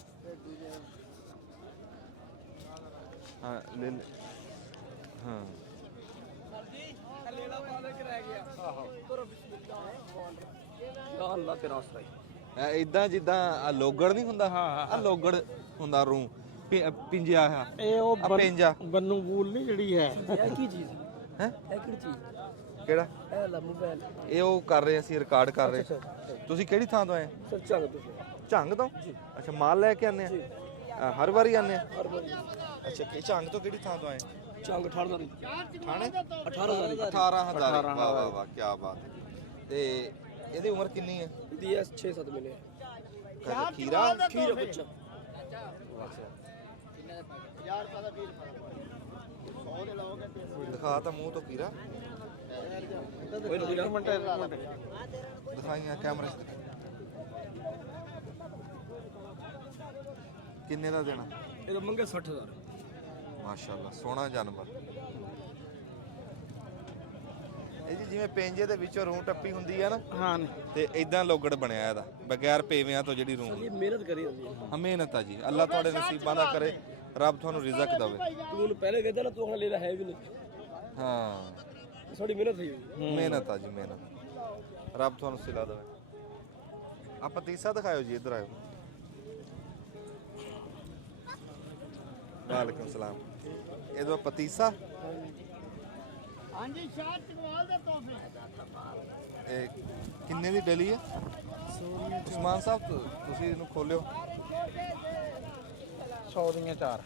ਹਾਂ ਲੈ ਲੈ। ਹਾਂ अल्लाह तेरा वास्ता ਇਦਾਂ ਜਿੱਦਾਂ ਆ ਲੋਗੜ ਨਹੀਂ ਹੁੰਦਾ? ਆ ਲੋਗੜ ਹੁੰਦਾ ਰੂ ਪਿੰਜਿਆ ਆ। ਇਹ ਉਹ ਆ ਪਿੰਜਾ ਬੰਨੂ ਬੂਲ ਨਹੀਂ ਜਿਹੜੀ ਹੈ। है की चीज ਹੈ है की चीज ਕਿਹੜਾ? है ला मोबाइल ਇਹ ਉਹ ਕਰ ਰਹੇ ਅਸੀਂ ਰਿਕਾਰਡ ਕਰ ਰਹੇ। ਤੁਸੀਂ ਕਿਹੜੀ ਥਾਂ ਤੋਂ ਆਏ? सर चल तो ਝੰਗ ਤੋਂ? ਅੱਛਾ, ਮਾਲ ਲੈ ਕੇ ਆਨੇ ਆ? ਹਰ ਵਾਰੀ ਆਨੇ ਆ? ਅੱਛਾ, ਕਿ ਝੰਗ ਤੋਂ ਕਿਹੜੀ ਥਾਂ ਤੋਂ ਆਏ? चांग 18,000 ਥਾਣੇ 18,000 18,000। ਵਾਹ ਵਾਹ ਵਾਹ, ਕੀ ਬਾਤ ਹੈ। ਤੇ ਇਹਦੀ ਉਮਰ ਕਿੰਨੀ ਹੈ? दिया 6-7 मिले ਖੀਰਾ? खीरा बच्चा ਦਿਖਾ ਤਾਂ ਮੂੰਹ ਤੋਂ ਖੀਰਾ। ਦਿਖਾਈਆਂ ਕੈਮਰੇ 'ਚ ਦਿਖਾ। ਕਿੰਨੇ ਦਾ ਦੇਣਾ? ये तो मंगे 60,000 ਮਾਸ਼ਾਅੱਲਾ, ਸੋਹਣਾ ਜਾਨਵਰ। ਇਹ ਜੀ ਜਿਵੇਂ ਪੇਂਜੇ ਦੇ ਵਿੱਚੋਂ ਰੂੰ ਟੱਪੀ ਹੁੰਦੀ ਹੈ ਨਾ, ਹਾਂ ਤੇ ਇਦਾਂ ਲੋਗੜ ਬਣਿਆ ਇਹਦਾ, ਬਗੈਰ ਪੇਵਿਆਂ ਤੋਂ ਜਿਹੜੀ ਰੂੰ। ये मेहनत करी होती है। ਹਾਂ, ਮਿਹਨਤ ਆ ਜੀ। ਅੱਲਾ ਤੁਹਾਡੇ ਨਸੀਬਾਂ ਦਾ ਕਰੇ, ਰੱਬ ਤੁਹਾਨੂੰ ਰਿਜ਼ਕ ਦੇਵੇ। तू पहले कहता ना तू वहां ले रहा है भी नहीं, ਹਾਂ, थोड़ी मेहनत है। ਮਿਹਨਤ ਆ ਜੀ, ਮਿਹਨਤ। ਰੱਬ ਤੁਹਾਨੂੰ ਸਿਲਾ ਦੇਵੇ। ਆ ਪਤੀਸਾ ਦਿਖਾਇਓ ਜੀ, ਇੱਧਰ ਆਇਓ। ਵਾਲੇਕੁਮ ਸਲਾਮ। ਇਹਦਾ ਪਤੀਸਾ। ਹਾਂਜੀ, ਸ਼ਾਹ ਚਕਵਾਲ ਦੇ ਤੋਹਫੇ। ਇਹ ਕਿੰਨੇ ਦੀ ਡਲੀ ਹੈ? ਉਸਮਾਨ ਸਾਹਿਬ ਤੁਸੀਂ ਇਹਨੂੰ ਖੋਲਿਓ। 100 ਦੀਆਂ 4।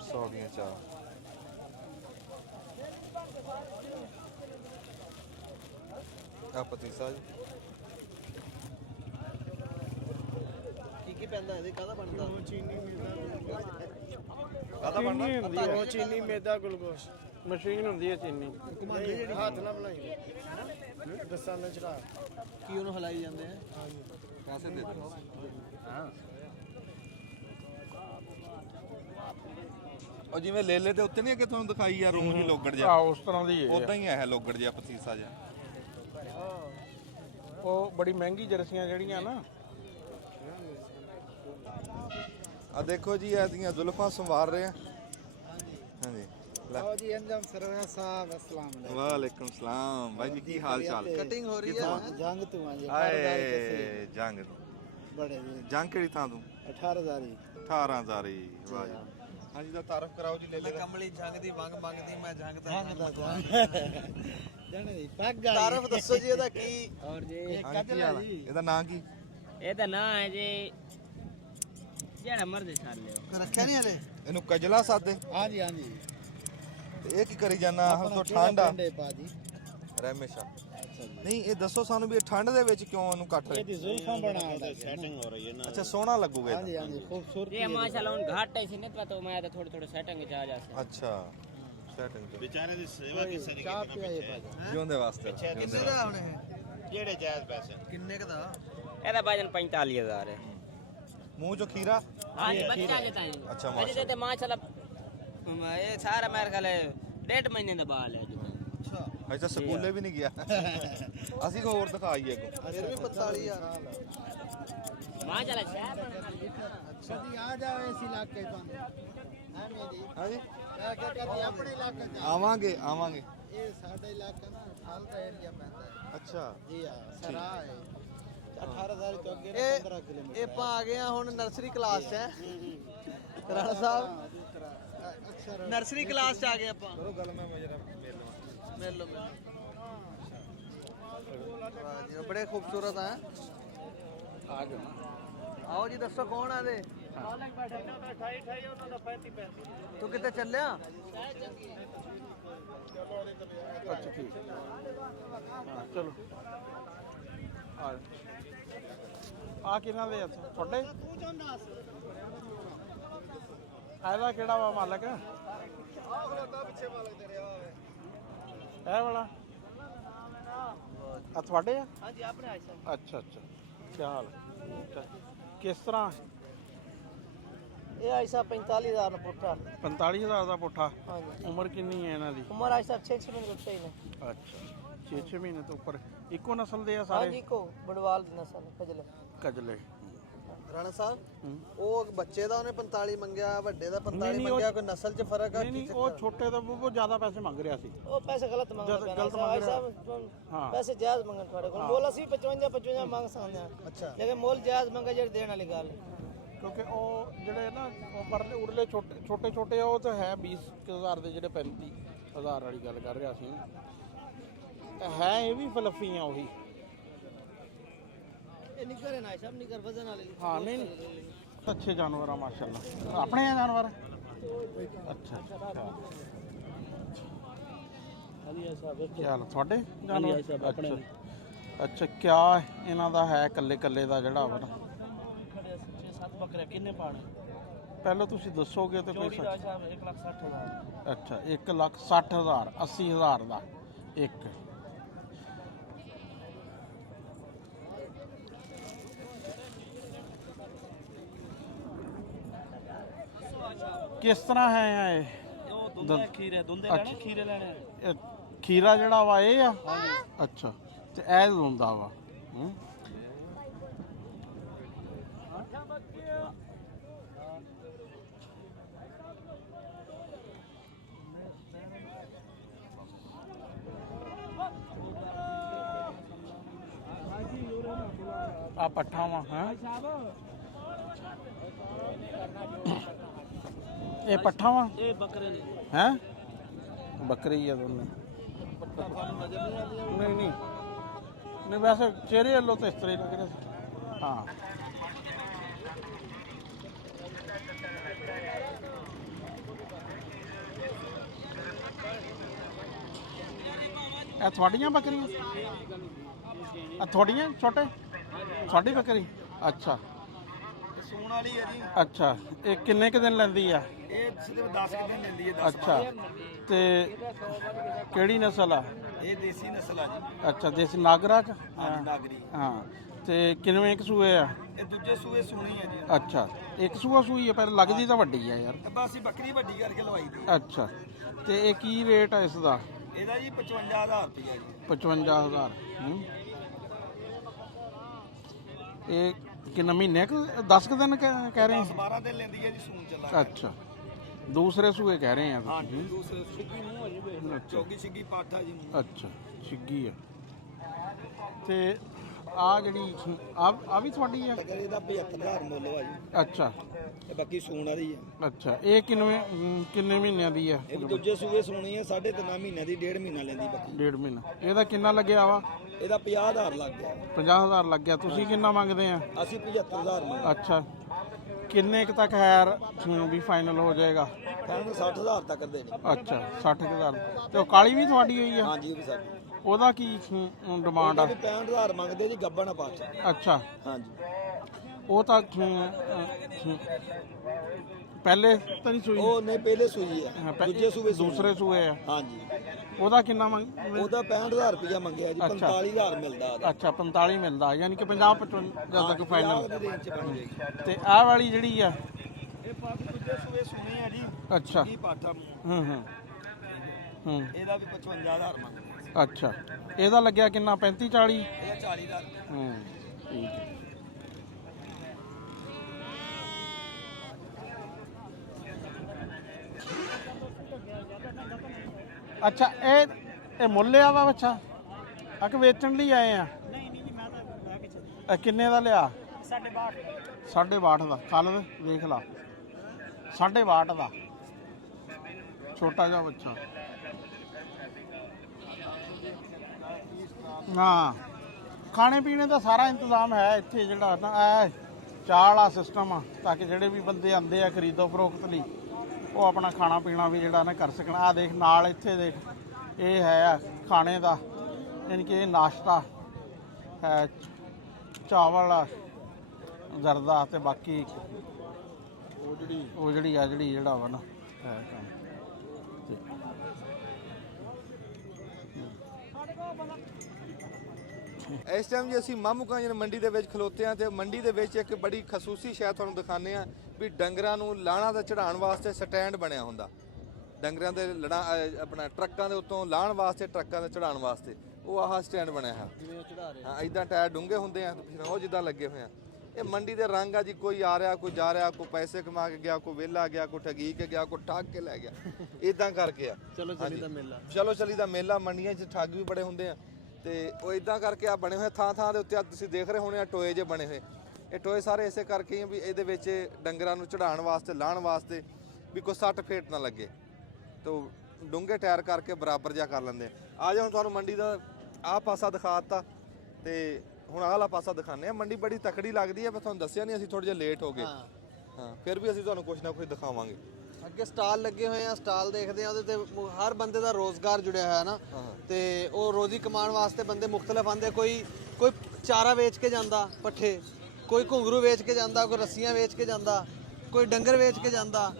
100 ਦੀਆਂ 4। ਆ ਪਤੀਸਾ ਜੀ। ਕੀ ਪੈਂਦਾ ਇਹਦੇ? ਕਾਹਦਾ ਬਣਦਾ? ਕਾਹਦਾ ਬਣਦਾ? ਉਹ ਚੀਨੀ, ਮੈਦਾ, ਗਲੂਕੋਸ਼। ਮਸ਼ੀਨ ਹੁੰਦੀ ਹੈ ਚੀਨੀ। ਹੱਥ ਨਾਲ ਬਣਾਈ ਦੱਸਾਂ ਨਾਲ ਚੜਾ। ਕੀ ਉਹਨੂੰ ਹਲਾਈ ਜਾਂਦੇ ਆ? ਪੈਸੇ ਦੇ ਦਿਓ। ਉਹ ਜਿਵੇਂ ਲੇਲੇ ਦੇ ਉੱਤੇ ਨਹੀਂ ਅੱਗੇ ਤੁਹਾਨੂੰ ਦਿਖਾਈ ਯਾਰ ਰੂਹ ਹੀ ਲੋਗੜ ਜਾ, ਉਸ ਤਰ੍ਹਾਂ ਦੀ ਹੈ। ਉਦਾਂ ਹੀ ਹੈ ਲੋਗੜ ਜਿਹਾ ਪਤੀਸਾ ਜਿਹਾ। ਉਹ ਬੜੀ ਮਹਿੰਗੀ ਜਰਸੀਆਂ ਜਿਹੜੀਆਂ ਨਾ। ਆ ਦੇਖੋ ਜੀ, ਇਹਦੀਆਂ ਜ਼ੁਲਫਾਂ ਸੰਵਾਰ ਰਹੇ ਆ। ਹਾਂਜੀ ਲੈ। ਜੀ ਅੰਜਮ ਸਰਵਰ ਸਾਹਿਬ, ਅਸਲਾਮ ਅਲੈਕੁਮ। ਵਾਲੇਕੁਮ ਸਲਾਮ ਭਾਈ ਜੀ, ਕੀ ਹਾਲ ਚਾਲ? ਕਟਿੰਗ ਹੋ ਰਹੀ ਹੈ। ਜੰਗ ਤੂੰ ਆ ਜੀ। ਆਏ ਜੰਗ। ਬੜੇ ਜੀ। ਜੰਗ ਕਿਹੜੀ ਥਾਂ ਤੂੰ? 18,000 ਹੀ। 18,000 ਹੀ। ਵਾਹ ਜੀ। ਹਾਂਜੀ ਦਾ ਤਾਰਫ ਕਰਾਓ ਜੀ ਲੇਲੇ ਦਾ। ਕਮਲੀ ਜੰਗ ਦੀ ਮੰਗ ਮੰਗਦੀ, ਮੈਂ ਜੰਗ ਦਾ ਜਾਣੇ ਦੀ ਪੱਗ ਤਾਰਫ ਦੱਸੋ ਜੀ ਇਹਦਾ ਕੀ? और जी ਹਾਂਜੀ, ਕੀ ਹਾਲ ਆ? ਇਹਦਾ ਨਾਂ ਕੀ? ਇਹਦਾ ਨਾਂ ਹੈ ਜੀ ਜਿਹੜਾ ਮਰਜ਼ੀ ਛੱਡ ਲਿਓ। ਰੱਖਿਆ ਨਹੀਂ ਹਲੇ? ਇਹਨੂੰ ਕਜਲਾ ਸਾਦੇ। ਹਾਂਜੀ ਹਾਂਜੀ। ਤੇ ਇਹ ਕੀ ਕਰੀ ਜਾਣਾ? ਹਲ ਤੋਂ ਠੰਡ ਆ। ਠੰਡੇ ਪਾ ਜੀ। ਰਹਿਮੇਸ਼ਾ ਨਹੀਂ ਇਹ ਦੱਸੋ ਸਾਨੂੰ ਵੀ ਇਹ ਠੰਡ ਦੇ ਵਿੱਚ ਕਿਉਂ ਇਹਨੂੰ ਕੱਟ ਰਹੇ? ਇਹਦੀ ਜ਼ੁਲਫਾਂ ਬਣਾਉਣ ਦਾ ਸੈਟਿੰਗ ਹੋ ਰਹੀ ਹੈ ਨਾ। ਅੱਛਾ ਸੋਹਣਾ ਲੱਗੂਗਾ ਹਾਂਜੀ ਇਹਦਾ। ਹਾਂਜੀ खूबसूरती ये माशाल्लाह उन घाट ऐसे नहीं पता मैं तो थोड़े थोड़े सेटिंग जा जाते ਅੱਛਾ ਸੈਟਿੰਗ ਵਿਚਾਰੇ ਦੀ ਸੇਵਾ ਕਿਸੇ ਨੇ ਕੀਤੀ ਨਾ। ਜਿਉਂਦੇ ਵਾਸਤੇ ਕਿੰਨੇ ਦਾ ਹੁਣ ਇਹ ਜਿਹੜੇ ਜਾਇਜ਼ ਪੈਸੇ ਕਿੰਨੇ ਕ ਦਾ ਇਹਦਾ ਵਜਨ 45000 है ਮੂੰਹ ਚੋਂ ਖੀਰਾ हाँ जी बच्चा देता है अच्छा, अभी देते माशाल्लाह ये सारा मेरे ख्याल है 1.5 महीने का बाल है जो ਅੱਛਾ ਅਜੇ ਤਾਂ ਸਕੂਲੇ ਵੀ ਨਹੀਂ ਗਿਆ ਅਸੀਂ ਕੋ ਹੋਰ ਦਿਖਾਈਏ ਕੋ ਫਿਰ ਵੀ 45000 माशाल्लाह शहर ਕਦੀ ਆ ਜਾਓ ਇਸ ਇਲਾਕੇ ਤੋਂ ਹੈ ਮੇਰੀ ਹਾਂਜੀ ਕਦੀ ਆਪਣੇ ਇਲਾਕੇ ਚ ਆਵਾਂਗੇ ਆਵਾਂਗੇ ਇਹ ਸਾਡਾ ਇਲਾਕਾ ਨਾ ਖਾਲ ਦਾ ਏਰੀਆ ਪੈਂਦਾ ਹੈ ਅੱਛਾ ਜੀ ਹਾਂ ਸਰਾ ਹੈ 18000 ਤੋਂ ਅੱਗੇ ਇਹ 15 ਕਿਲੋਮੀਟਰ ਇਹ ਆਪਾਂ ਆ ਗਏ ਆ ਹੁਣ ਨਰਸਰੀ ਕਲਾਸ 'ਚ ਹੈ ਰਾਣਾ ਸਾਹਿਬ ਅਕਸਰ ਨਰਸਰੀ ਕਲਾਸ 'ਚ ਆ ਗਏ ਆਪਾਂ ਕਰੋ ਗੱਲ ਮੈਂ ਜਰਾ ਮਿਲ ਲਓ ਵਾਹ ਜੀ ਬੜੇ ਖੂਬਸੂਰਤ ਹੈ ਆ ਜਾਓ ਆਓ ਜੀ ਦੱਸੋ ਕੌਣ ਆ ਦੇ ਤੂੰ ਕਿੱਥੇ ਚੱਲਿਆ ਅੱਛਾ ਠੀਕ ਹਾਂ ਚਲੋ ਆ ਕਿਹਨਾਂ ਦੇ ਆ ਤੁਹਾਡੇ ਇਹਦਾ ਕਿਹੜਾ ਵਾ ਮਾਲਕ ਇਹ ਵਾਲਾ ਆ ਤੁਹਾਡੇ ਆ ਹਾਂਜੀ ਆਪਣੇ ਆਈ ਸਾਹਿਬ ਅੱਛਾ ਅੱਛਾ ਕੀ ਹਾਲ ਹੈ? ਕਿਸ ਤਰ੍ਹਾਂ ਇਹ ਆਈ ਸਾਹਿਬ 45000 ਦਾ ਪੁੱਠਾ 45000 ਦਾ ਪੁੱਠਾ ਹਾਂਜੀ ਉਮਰ ਕਿੰਨੀ ਹੈ ਇਹਨਾਂ ਦੀ ਉਮਰ ਆਈ ਸਾਹਿਬ 6 ਮਹੀਨੇ ਉੱਤੇ ਹੀ ਨੇ ਅੱਛਾ 6 ਮਹੀਨੇ ਤੋਂ ਉੱਪਰ ਇੱਕੋ ਨਸਲ ਦੇ ਆ ਹਾਂਜੀ ਸਾਰੇ ਕੋ ਬੜਵਾਲ ਦੀ ਨਸਲ ਖਜਲੇ ਕਜਲੇ ਰਾਣਾ ਸਾਹਿਬ ਹੂੰ। ਉਹ ਬੱਚੇ ਦਾ ਉਹਨੇ 45 ਮੰਗਿਆ ਵੱਡੇ ਦਾ 45 ਨਹੀਂ, ਉਹ- ਮੰਗਿਆ ਕੋਈ ਨਸਲ 'ਚ ਫਰਕ ਆ ਨਹੀਂ ਨਹੀਂ ਉਹ ਛੋਟੇ ਦਾ ਬਹੁਤ ਜ਼ਿਆਦਾ ਪੈਸੇ ਮੰਗ ਰਿਹਾ ਸੀ ਉਹ ਪੈਸੇ ਗਲਤ ਮੰਗਦਾ ਪਿਆ ਗਲਤ ਨਾ ਮੰਗ ਰਿਹਾ। ਸਾਹਿਬ ਹਾਂ ਪੈਸੇ ਜਾਇਜ਼ ਮੰਗਣ ਤੁਹਾਡੇ ਕੋਲ ਮੁੱਲ ਅਸੀਂ 55 ਮੰਗ ਸਕਦੇ ਹਾਂ ਅੱਛਾ ਲੇਕਿਨ ਮੁੱਲ ਜਾਇਜ਼ ਮੰਗਾ ਜਿਹੜੀ ਦੇਣ ਵਾਲੀ ਗੱਲ ਹੈ। ਕਿਉਂਕਿ ਉਹ ਜਿਹੜੇ ਨਾ ਉਹ ਪਰਲੇ ਉਰਲੇ ਛੋਟੇ ਛੋਟੇ ਆ ਉਹ ਤਾਂ ਹੈ 20000 ਦੇ ਜਿਹੜੇ 35000 ਵਾਲੀ ਗੱਲ ਕਰ ਰਿਹਾ ਸੀ ਹੈ ਇਹ ਵੀ ਫਲੱਫੀ ਆ ਉਹੀ ਇਹ ਨਿਕਰ ਹੈ ਨਾ ਸਾਹਿਬ ਨਿਕਰ ਵਜ਼ਨ ਵਾਲੇ ਹਾਂ ਨਹੀਂ ਅੱਛੇ ਜਾਨਵਰ ਆ ਮਾਸ਼ਾਅੱਲਾ ਆਪਣੇ ਆ ਜਾਨਵਰ ਅੱਛਾ ਚੱਲ ਤੁਹਾਡੇ ਜਾਨਵਰ ਅੱਛਾ ਅੱਛਾ ਕਿਆ ਇਹਨਾਂ ਦਾ ਹੈ ਕੱਲੇ ਕੱਲੇ ਦਾ ਜਿਹੜਾ ਵਾ ਨਾ 7 ਬੱਕਰੇ ਕਿੰਨੇ ਪਾਣੇ ਪਹਿਲਾਂ ਤੁਸੀਂ ਦੱਸੋਗੇ ਤੇ ਕੋਈ ਸਾਹਿਬ 1,60,000 ਅੱਛਾ 1,60,000 80,000 ਦਾ ਇੱਕ ਕਿਸ ਤਰ੍ਹਾਂ ਹੈ ਇਹ ਉਹ ਦੁੰਦੇ ਖੀਰੇ ਦੁੰਦੇ ਲੈਣੇ ਖੀਰੇ ਲੈਣੇ ਇਹ ਖੀਰਾ ਜਿਹੜਾ ਵਾ ਇਹ ਆ ਅੱਛਾ ਤੇ ਇਹ ਹੁੰਦਾ ਵਾ ਹੂੰ ਆ ਪੱਠਾ ਵਾ ਹੈ ਇਹ ਪੱਠਾ ਵਾ ਇਹ ਬੱਕਰੇ ਨੇ ਹੈ ਬੱਕਰੀ ਆ ਦੋਨੇ ਨਹੀਂ ਨਹੀਂ ਨਹੀਂ ਵੈਸੇ ਚਿਹਰੇ ਵੱਲੋਂ ਤਾਂ ਇਸ ਤਰ੍ਹਾਂ ਹੀ ਲੱਗ ਰਿਹਾ ਸੀ ਹਾਂ ਇਹ ਤੁਹਾਡੀਆਂ ਬੱਕਰੀਆਂ ਇਹ ਤੁਹਾਡੀਆਂ ਛੋਟੇ ਤੁਹਾਡੀ ਬੱਕਰੀ ਅੱਛਾ ਸੂਣ ਵਾਲੀ ਹੈ ਜੀ ਅੱਛਾ ਇਹ ਕਿੰਨੇ ਕੁ ਦਿਨ ਲੈਂਦੀ ਆ ਇਹ ਸਿਰਫ 10 ਦਿਨ ਲੈਂਦੀ ਹੈ ਅੱਛਾ ਤੇ ਕਿਹੜੀ ਨਸਲ ਆ ਇਹ ਦੇਸੀ ਨਸਲ ਆ ਜੀ ਅੱਛਾ ਦੇਸੀ ਨਾਗਰਾ ਚ ਨਾਗਰੀ ਹਾਂ ਤੇ ਕਿੰਨਵੇਂ ਇੱਕ ਸੂਏ ਆ ਇਹ ਦੂਜੇ ਸੂਏ ਸੂਣੀ ਹੈ ਜੀ ਅੱਛਾ ਇੱਕ ਸੂਆ ਸੂਈ ਆ ਪਰ ਲੱਗਦੀ ਤਾਂ ਵੱਡੀ ਆ ਯਾਰ ਬਸ ਹੀ ਬੱਕਰੀ ਵੱਡੀ ਕਰਕੇ ਲਵਾਈ ਦੀ ਅੱਛਾ ਤੇ ਇਹ ਕੀ ਰੇਟ ਆ ਇਸ ਦਾ ਇਹਦਾ ਜੀ 55000 ਰੁਪਇਆ ਜੀ 55000 ਇਹ ਕਿੰਨਾ ਮਹੀਨੇ ਕੁ 10 ਕੁ ਦਿਨ ਕਹਿ ਰਹੇ 12 ਦਿਨ ਲੈਂਦੀ ਹੈ ਜੀ ਸੂਣ ਚੱਲਾ ਅੱਛਾ ਦੂਸਰੇ ਸੂਏ ਕਹਿ ਰਹੇ ਆ ਹਾਂ ਤੁਸੀਂ ਦੂਸਰੇ ਛਿੱਗੀ ਮੂੰਹ ਹੈ ਜੀ ਚੌਗੀ ਛਿੱਗੀ ਪਾਠਾ ਜੀ ਅੱਛਾ ਛਿੱਗੀ ਆ ਤੇ ਆ ਜਿਹੜੀ ਆ ਵੀ ਤੁਹਾਡੀ ਆ ਇਹਦਾ 75000 ਮੁੱਲ ਆ ਜੀ ਅੱਛਾ ਤੇ ਬਾਕੀ ਸੂਣ ਵਾਲੀ ਆ ਅੱਛਾ ਇਹ ਕਿੰਨੇ ਮਹੀਨਿਆਂ ਦੀ ਆ ਇਹ ਵੀ ਦੂਜੇ ਸੂਏ ਸੂਣੀ ਆ 3.5 ਮਹੀਨੇ ਦੀ 1.5 ਮਹੀਨਾ ਲੈਂਦੀ ਬੱਕਰੀ ਡੇਢ ਮਹੀਨਾ ਇਹਦਾ ਕਿੰਨਾ ਲੱਗਿਆ ਵਾ ਇਹਦਾ 50000 ਲੱਗ ਗਿਆ 50000 ਲੱਗਿਆ ਤੁਸੀਂ ਕਿੰਨਾ ਮੰਗਦੇ ਆ ਅਸੀਂ 75000 ਮੰਗਦੇ ਅੱਛਾ ਕਿੰਨੇ ਕੁ ਤੱਕ ਹੈਰ ਵੀ ਫਾਈਨਲ ਹੋ ਜਾਏਗਾ ਕਹਿੰਦੇ 60000 ਤੱਕ ਦੇ ਨੇ ਅੱਛਾ 60000 ਤੇ ਉਹ ਕਾਲੀ ਵੀ ਤੁਹਾਡੀ ਹੋਈ ਆ ਹਾਂਜੀ ਇਹ ਵੀ ਸਾਡੀ ਉਹਦਾ ਕੀ ਡਿਮਾਂਡ ਆ? 65000 ਮੰਗਦੇ ਜੀ ਗੱਬਣ ਪਾਠ। ਅੱਛਾ, ਹਾਂਜੀ ਉਹ ਤਾਂ ਪਹਿਲੇ ਤਾਂ ਨਹੀਂ ਸੂਈ? ਉਹ ਨਹੀਂ ਪਹਿਲੇ ਸੂਈ ਹੈ, ਦੂਜੇ ਸੂਏ ਦੂਸਰੇ ਸੂਏ ਆ। ਹਾਂਜੀ ਉਹਦਾ ਕਿੰਨਾ ਮੰਗ? ਉਹਦਾ 65000 ਰੁਪਇਆ ਮੰਗਿਆ ਜੀ, 45000 ਮਿਲਦਾ ਉਹਦਾ। ਅੱਛਾ 45 ਮਿਲਦਾ, ਯਾਨੀ ਕਿ 50-55 ਤੱਕ ਫਾਈਨਲ। ਦੀ ਰੇਂਜ ਚ ਬਣ ਜਾਏਗੀ। ਤੇ ਆਹ ਵਾਲੀ ਜਿਹੜੀ ਆ? ਇਹ ਪਾਠ ਦੂਜੇ ਸੂਏ ਸੁਣੇ ਆ ਜੀ, ਅੱਛਾ, ਕੀ ਪਾਠਾ ਹੂੰ ਹੂੰ ਹੂੰ, ਇਹਦਾ ਵੀ 55000 ਮੰਗਦੇ। ਅੱਛਾ ਇਹਦਾ ਲੱਗਿਆ ਕਿੰਨਾ? 35-40? ਇਹਦਾ 40000। ਹੂੰ ਠੀਕ ਹੈ। ਅੱਛਾ ਇਹ ਮੁੱਲ ਆ ਵਾ ਬੱਚਾ ਆ ਕਿ ਵੇਚਣ ਲਈ ਆਏ ਆ? ਨਹੀਂ ਨਹੀਂ ਜੀ, ਮੈਂ ਤਾਂ ਲੈ ਕੇ ਚੱਲਿਆ। ਇਹ ਕਿੰਨੇ ਦਾ ਲਿਆ? 62 62 ਦਾ। ਕੱਲ ਵੇਖ ਲਾ, 62 ਦਾ ਛੋਟਾ ਜਿਹਾ ਬੱਚਾ। ਹਾਂ ਖਾਣੇ ਪੀਣੇ ਦਾ ਸਾਰਾ ਇੰਤਜ਼ਾਮ ਹੈ ਇੱਥੇ, ਜਿਹੜਾ ਨਾ ਇਹ ਚਾਹ ਵਾਲਾ ਸਿਸਟਮ ਆ, ਤਾਂ ਕਿ ਜਿਹੜੇ ਵੀ ਬੰਦੇ ਆਉਂਦੇ ਆ ਖਰੀਦੋ ਫਰੋਖਤ ਲਈ ਉਹ ਆਪਣਾ ਖਾਣਾ ਪੀਣਾ ਵੀ ਜਿਹੜਾ ਨਾ ਕਰ ਸਕਣ। ਆ ਦੇਖ ਨਾਲ ਇੱਥੇ ਦੇਖ, ਇਹ ਹੈ ਖਾਣੇ ਦਾ, ਯਾਨੀ ਕਿ ਇਹ ਨਾਸ਼ਤਾ ਹੈ, ਚਾਵਲ ਜ਼ਰਦਾ ਤੇ ਬਾਕੀ ਉਹ ਜਿਹੜੀ ਜਿਹੜਾ ਵਾ ਨਾ ਹੈ ਕੰਮ। ਇਸ ਟਾਈਮ ਜੀ ਅਸੀਂ ਮਾਮੂ ਕਾਂਜਨ ਮੰਡੀ ਦੇ ਵਿੱਚ ਖਲੋਤੇ ਹਾਂ ਤੇ ਮੰਡੀ ਦੇ ਵਿੱਚ ਇੱਕ ਬੜੀ ਖਸੂਸੀ ਸ਼ੈ ਤੁਹਾਨੂੰ ਦਿਖਾਉਂਦੇ ਆ ਵੀ ਡੰਗਰਾਂ ਨੂੰ ਲਾਣਾ ਤੇ ਚੜਾਉਣ ਵਾਸਤੇ ਸਟੈਂਡ ਬਣਿਆ ਹੁੰਦਾ। ਡੰਗਰਾਂ ਦੇ ਆਪਣਾ ਟਰੱਕਾਂ ਦੇ ਉੱਤੋਂ ਲਾਣ ਵਾਸਤੇ, ਟਰੱਕਾਂ ਦੇ ਚੜਾਉਣ ਵਾਸਤੇ ਉਹ ਆਹ ਸਟੈਂਡ ਬਣਿਆ ਹੈ। ਹਾਂ ਇਦਾਂ ਟਾਇਰ ਡੂੰਘੇ ਹੁੰਦੇ ਆ, ਉਹ ਜਿੱਦਾਂ ਲੱਗੇ ਹੋਏ ਆ। ਇਹ ਮੰਡੀ ਦੇ ਰੰਗ ਆ ਜੀ, ਕੋਈ ਆ ਰਿਹਾ ਕੋਈ ਜਾ ਰਿਹਾ, ਕੋਈ ਪੈਸੇ ਕਮਾ ਕੇ ਗਿਆ, ਕੋਈ ਵਿਹਲਾ ਗਿਆ, ਕੋਈ ਠਗੀ ਕੇ ਗਿਆ, ਕੋਈ ਠੱਗ ਕੇ ਲੈ ਗਿਆ, ਇਦਾਂ ਕਰਕੇ ਆ। ਚਲੋ ਚੱਲੀ ਦਾ ਮੇਲਾ। ਚਲੋ ਚਲੀ ਦਾ ਮੇਲਾ। ਮੰਡੀਆਂ 'ਚ ਠੱਗ ਵੀ ਬੜੇ ਹੁੰਦੇ ਆ ਤੇ ਉਹ ਇਦਾਂ ਕਰਕੇ ਆ ਬਣੇ ਹੋਏ ਥਾਂ ਥਾਂ ਦੇ ਉੱਤੇ। ਆ ਤੁਸੀਂ ਦੇਖ ਰਹੇ ਹੋਣੇ ਆ ਟੋਏ ਜੇ ਬਣੇ ਹੋਏ। ਇਹ ਟੋਏ ਸਾਰੇ ਇਸੇ ਕਰਕੇ ਹੀ ਆ ਵੀ ਇਹਦੇ ਵਿੱਚ ਡੰਗਰਾਂ ਨੂੰ ਚੜਾਉਣ ਵਾਸਤੇ, ਲਾਣ ਵਾਸਤੇ ਵੀ ਕੋਈ ਸੱਟ ਫੇਟ ਨਾ ਲੱਗੇ, ਤੋ ਡੂੰਘੇ ਟਾਇਰ ਕਰਕੇ ਬਰਾਬਰ ਜਿਹਾ ਕਰ ਲੈਂਦੇ ਆ। ਜਾ ਹੁਣ ਤੁਹਾਨੂੰ ਮੰਡੀ ਦਾ ਆਹ ਪਾਸਾ ਦਿਖਾ ਦਿੱਤਾ ਤੇ ਹੁਣ ਆਹ ਵਾਲਾ ਪਾਸਾ ਦਿਖਾਉਂਦੇ ਆ। ਮੰਡੀ ਬੜੀ ਤਕੜੀ ਲੱਗਦੀ ਹੈ, ਪਰ ਤੁਹਾਨੂੰ ਦੱਸਿਆ ਨਹੀਂ, ਅਸੀਂ ਥੋੜੇ ਜਿਹਾ ਲੇਟ ਹੋ ਗਏ। ਹਾਂ ਫਿਰ ਵੀ ਅਸੀਂ ਤੁਹਾਨੂੰ ਕੁਝ ਨਾ ਕੁਝ ਦਿਖਾਵਾਂਗੇ। ਅੱਗੇ ਸਟਾਲ ਲੱਗੇ ਹੋਏ ਆ, ਸਟਾਲ ਦੇਖਦੇ ਆ, ਉਹਦੇ ਤੇ ਹਰ ਬੰਦੇ ਦਾ ਰੋਜ਼ਗਾਰ ਜੁੜਿਆ ਹੋਇਆ ਨਾ, ਤੇ ਉਹ ਰੋਜ਼ੀ ਕਮਾਉਣ ਵਾਸਤੇ ਬੰਦੇ ਮੁਖਤਲਿਫ ਆਉਂਦੇ। ਕੋਈ ਚਾਰਾ ਵੇਚ ਕੇ ਜਾਂਦਾ ਪੱਠੇ, ਕੋਈ ਘੁੰਗਰੂ ਵੇਚ ਕੇ ਜਾਂਦਾ, ਕੋਈ ਰੱਸੀਆਂ ਵੇਚ ਕੇ ਜਾਂਦਾ, ਕੋਈ ਡੰਗਰ ਵੇਚ ਕੇ ਜਾਂਦਾ,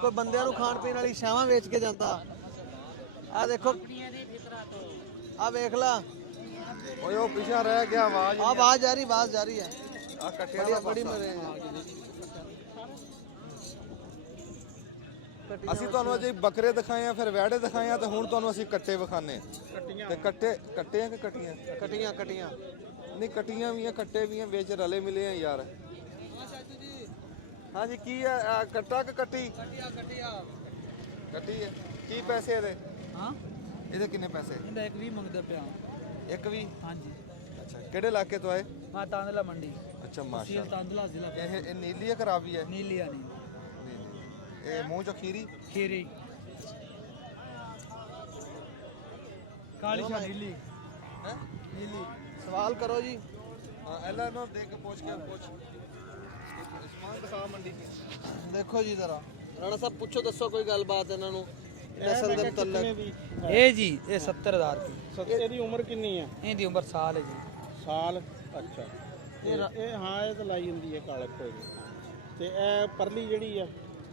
ਕੋਈ ਬੰਦਿਆਂ ਨੂੰ ਖਾਣ ਪੀਣ ਵਾਲੀ ਛਾਵਾਂ ਵੇਚ ਕੇ ਜਾਂਦਾ। ਆ ਦੇਖੋ, ਆ ਵੇਖ ਲਾ, ਓਏ ਉਹ ਪਿੱਛੇ ਰਹਿ ਗਿਆ ਆਵਾਜ਼। ਆਵਾਜ਼ ਜਾ ਰਹੀ ਹੈ। ਆ ਕੱਟਿਆ ਬੜੀ ਮਰੇ ਅਸੀਂ ਤੁਹਾਨੂੰ ਅਜੇ ਬੱਕਰੇ ਦਿਖਾਏ ਆ, ਫਿਰ ਵੈੜੇ ਦਿਖਾਏ ਆ, ਤੇ ਹੁਣ ਤੁਹਾਨੂੰ ਅਸੀਂ ਕੱਟੇ ਵਿਖਾਣੇ ਤੇ ਕੱਟੇ ਆ ਕਿ ਕੱਟੀਆਂ? ਕਟੀਆਂ ਨਹੀਂ ਕੱਟੀਆਂ ਵੀ ਆ, ਕੱਟੇ ਵੀ ਆ, ਵਿੱਚ ਰਲੇ ਮਿਲੇ ਆ ਯਾਰ। ਹਾਂਜੀ ਕੀ ਆ ਕੱਟਾ ਕਿ ਕੱਟੀ? ਕੱਟੀ ਹੈ। ਕੀ ਪੈਸੇ ਇਹਦੇ? ਹਾਂ ਇਹਦੇ ਕਿੰਨੇ ਪੈਸੇ? ਇਹਦਾ 1 20 ਮੰਗਦਾ ਪਿਆ। ਇੱਕ ਵੀ? ਹਾਂਜੀ। ਅੱਛਾ ਕਿਹੜੇ ਇਲਾਕੇ ਤੋਂ ਆਏ? ਆ ਤਾਂਦਲਾ ਮੰਡੀ, ਅੱਛਾ ਸੀਲ ਮਾਸ਼ਾਅੱਲਾ। ਤਾਂਦਲਾ ਜ਼ਿਲ੍ਹਾ ਇਹ ਨੀਲੀ ਹੈ ਖਰਾਬੀ ਹੈ? ਨੀਲੀ ਆਣੀ ਇਹ ਮੂੰਹ ਚ ਖੀਰੀ? ਖੀਰੀ ਕਾਲੀ ਸ਼ਾ ਨੀਲੀ ਹੈ ਨੀਲੀ। ਸਵਾਲ ਕਰੋ ਜੀ। ਹਾਂ ਇਹਨਾਂ ਨੂੰ ਦੇਖ ਕੇ ਪੁੱਛ ਸਮਾਨ ਦਿਖਾ ਮੰਡੀ ਚ। ਦੇਖੋ ਜੀ ਜ਼ਰਾ ਰਾਣਾ ਸਾਹਿਬ ਪੁੱਛੋ, ਦੱਸੋ ਕੋਈ ਗੱਲਬਾਤ ਇਹਨਾਂ ਨੂੰ ਨਸਲ ਦੇ ਮੁਤਲਕ। ਇਹ ਜੀ ਇਹ 70000 ਦੀ। ਇਹਦੀ ਉਮਰ ਕਿੰਨੀ ਆ? ਇਹਦੀ ਉਮਰ ਸਾਲ ਹੈ ਜੀ। ਸਾਲ? ਅੱਛਾ ਇਹ ਹਾਂ ਇਹ ਤਾਂ ਲਾਈ ਹੁੰਦੀ ਹੈ ਕਾਲਕ ਕੋਈ ਨਹੀਂ। ਤੇ ਇਹ ਪਰਲੀ ਜਿਹੜੀ ਆ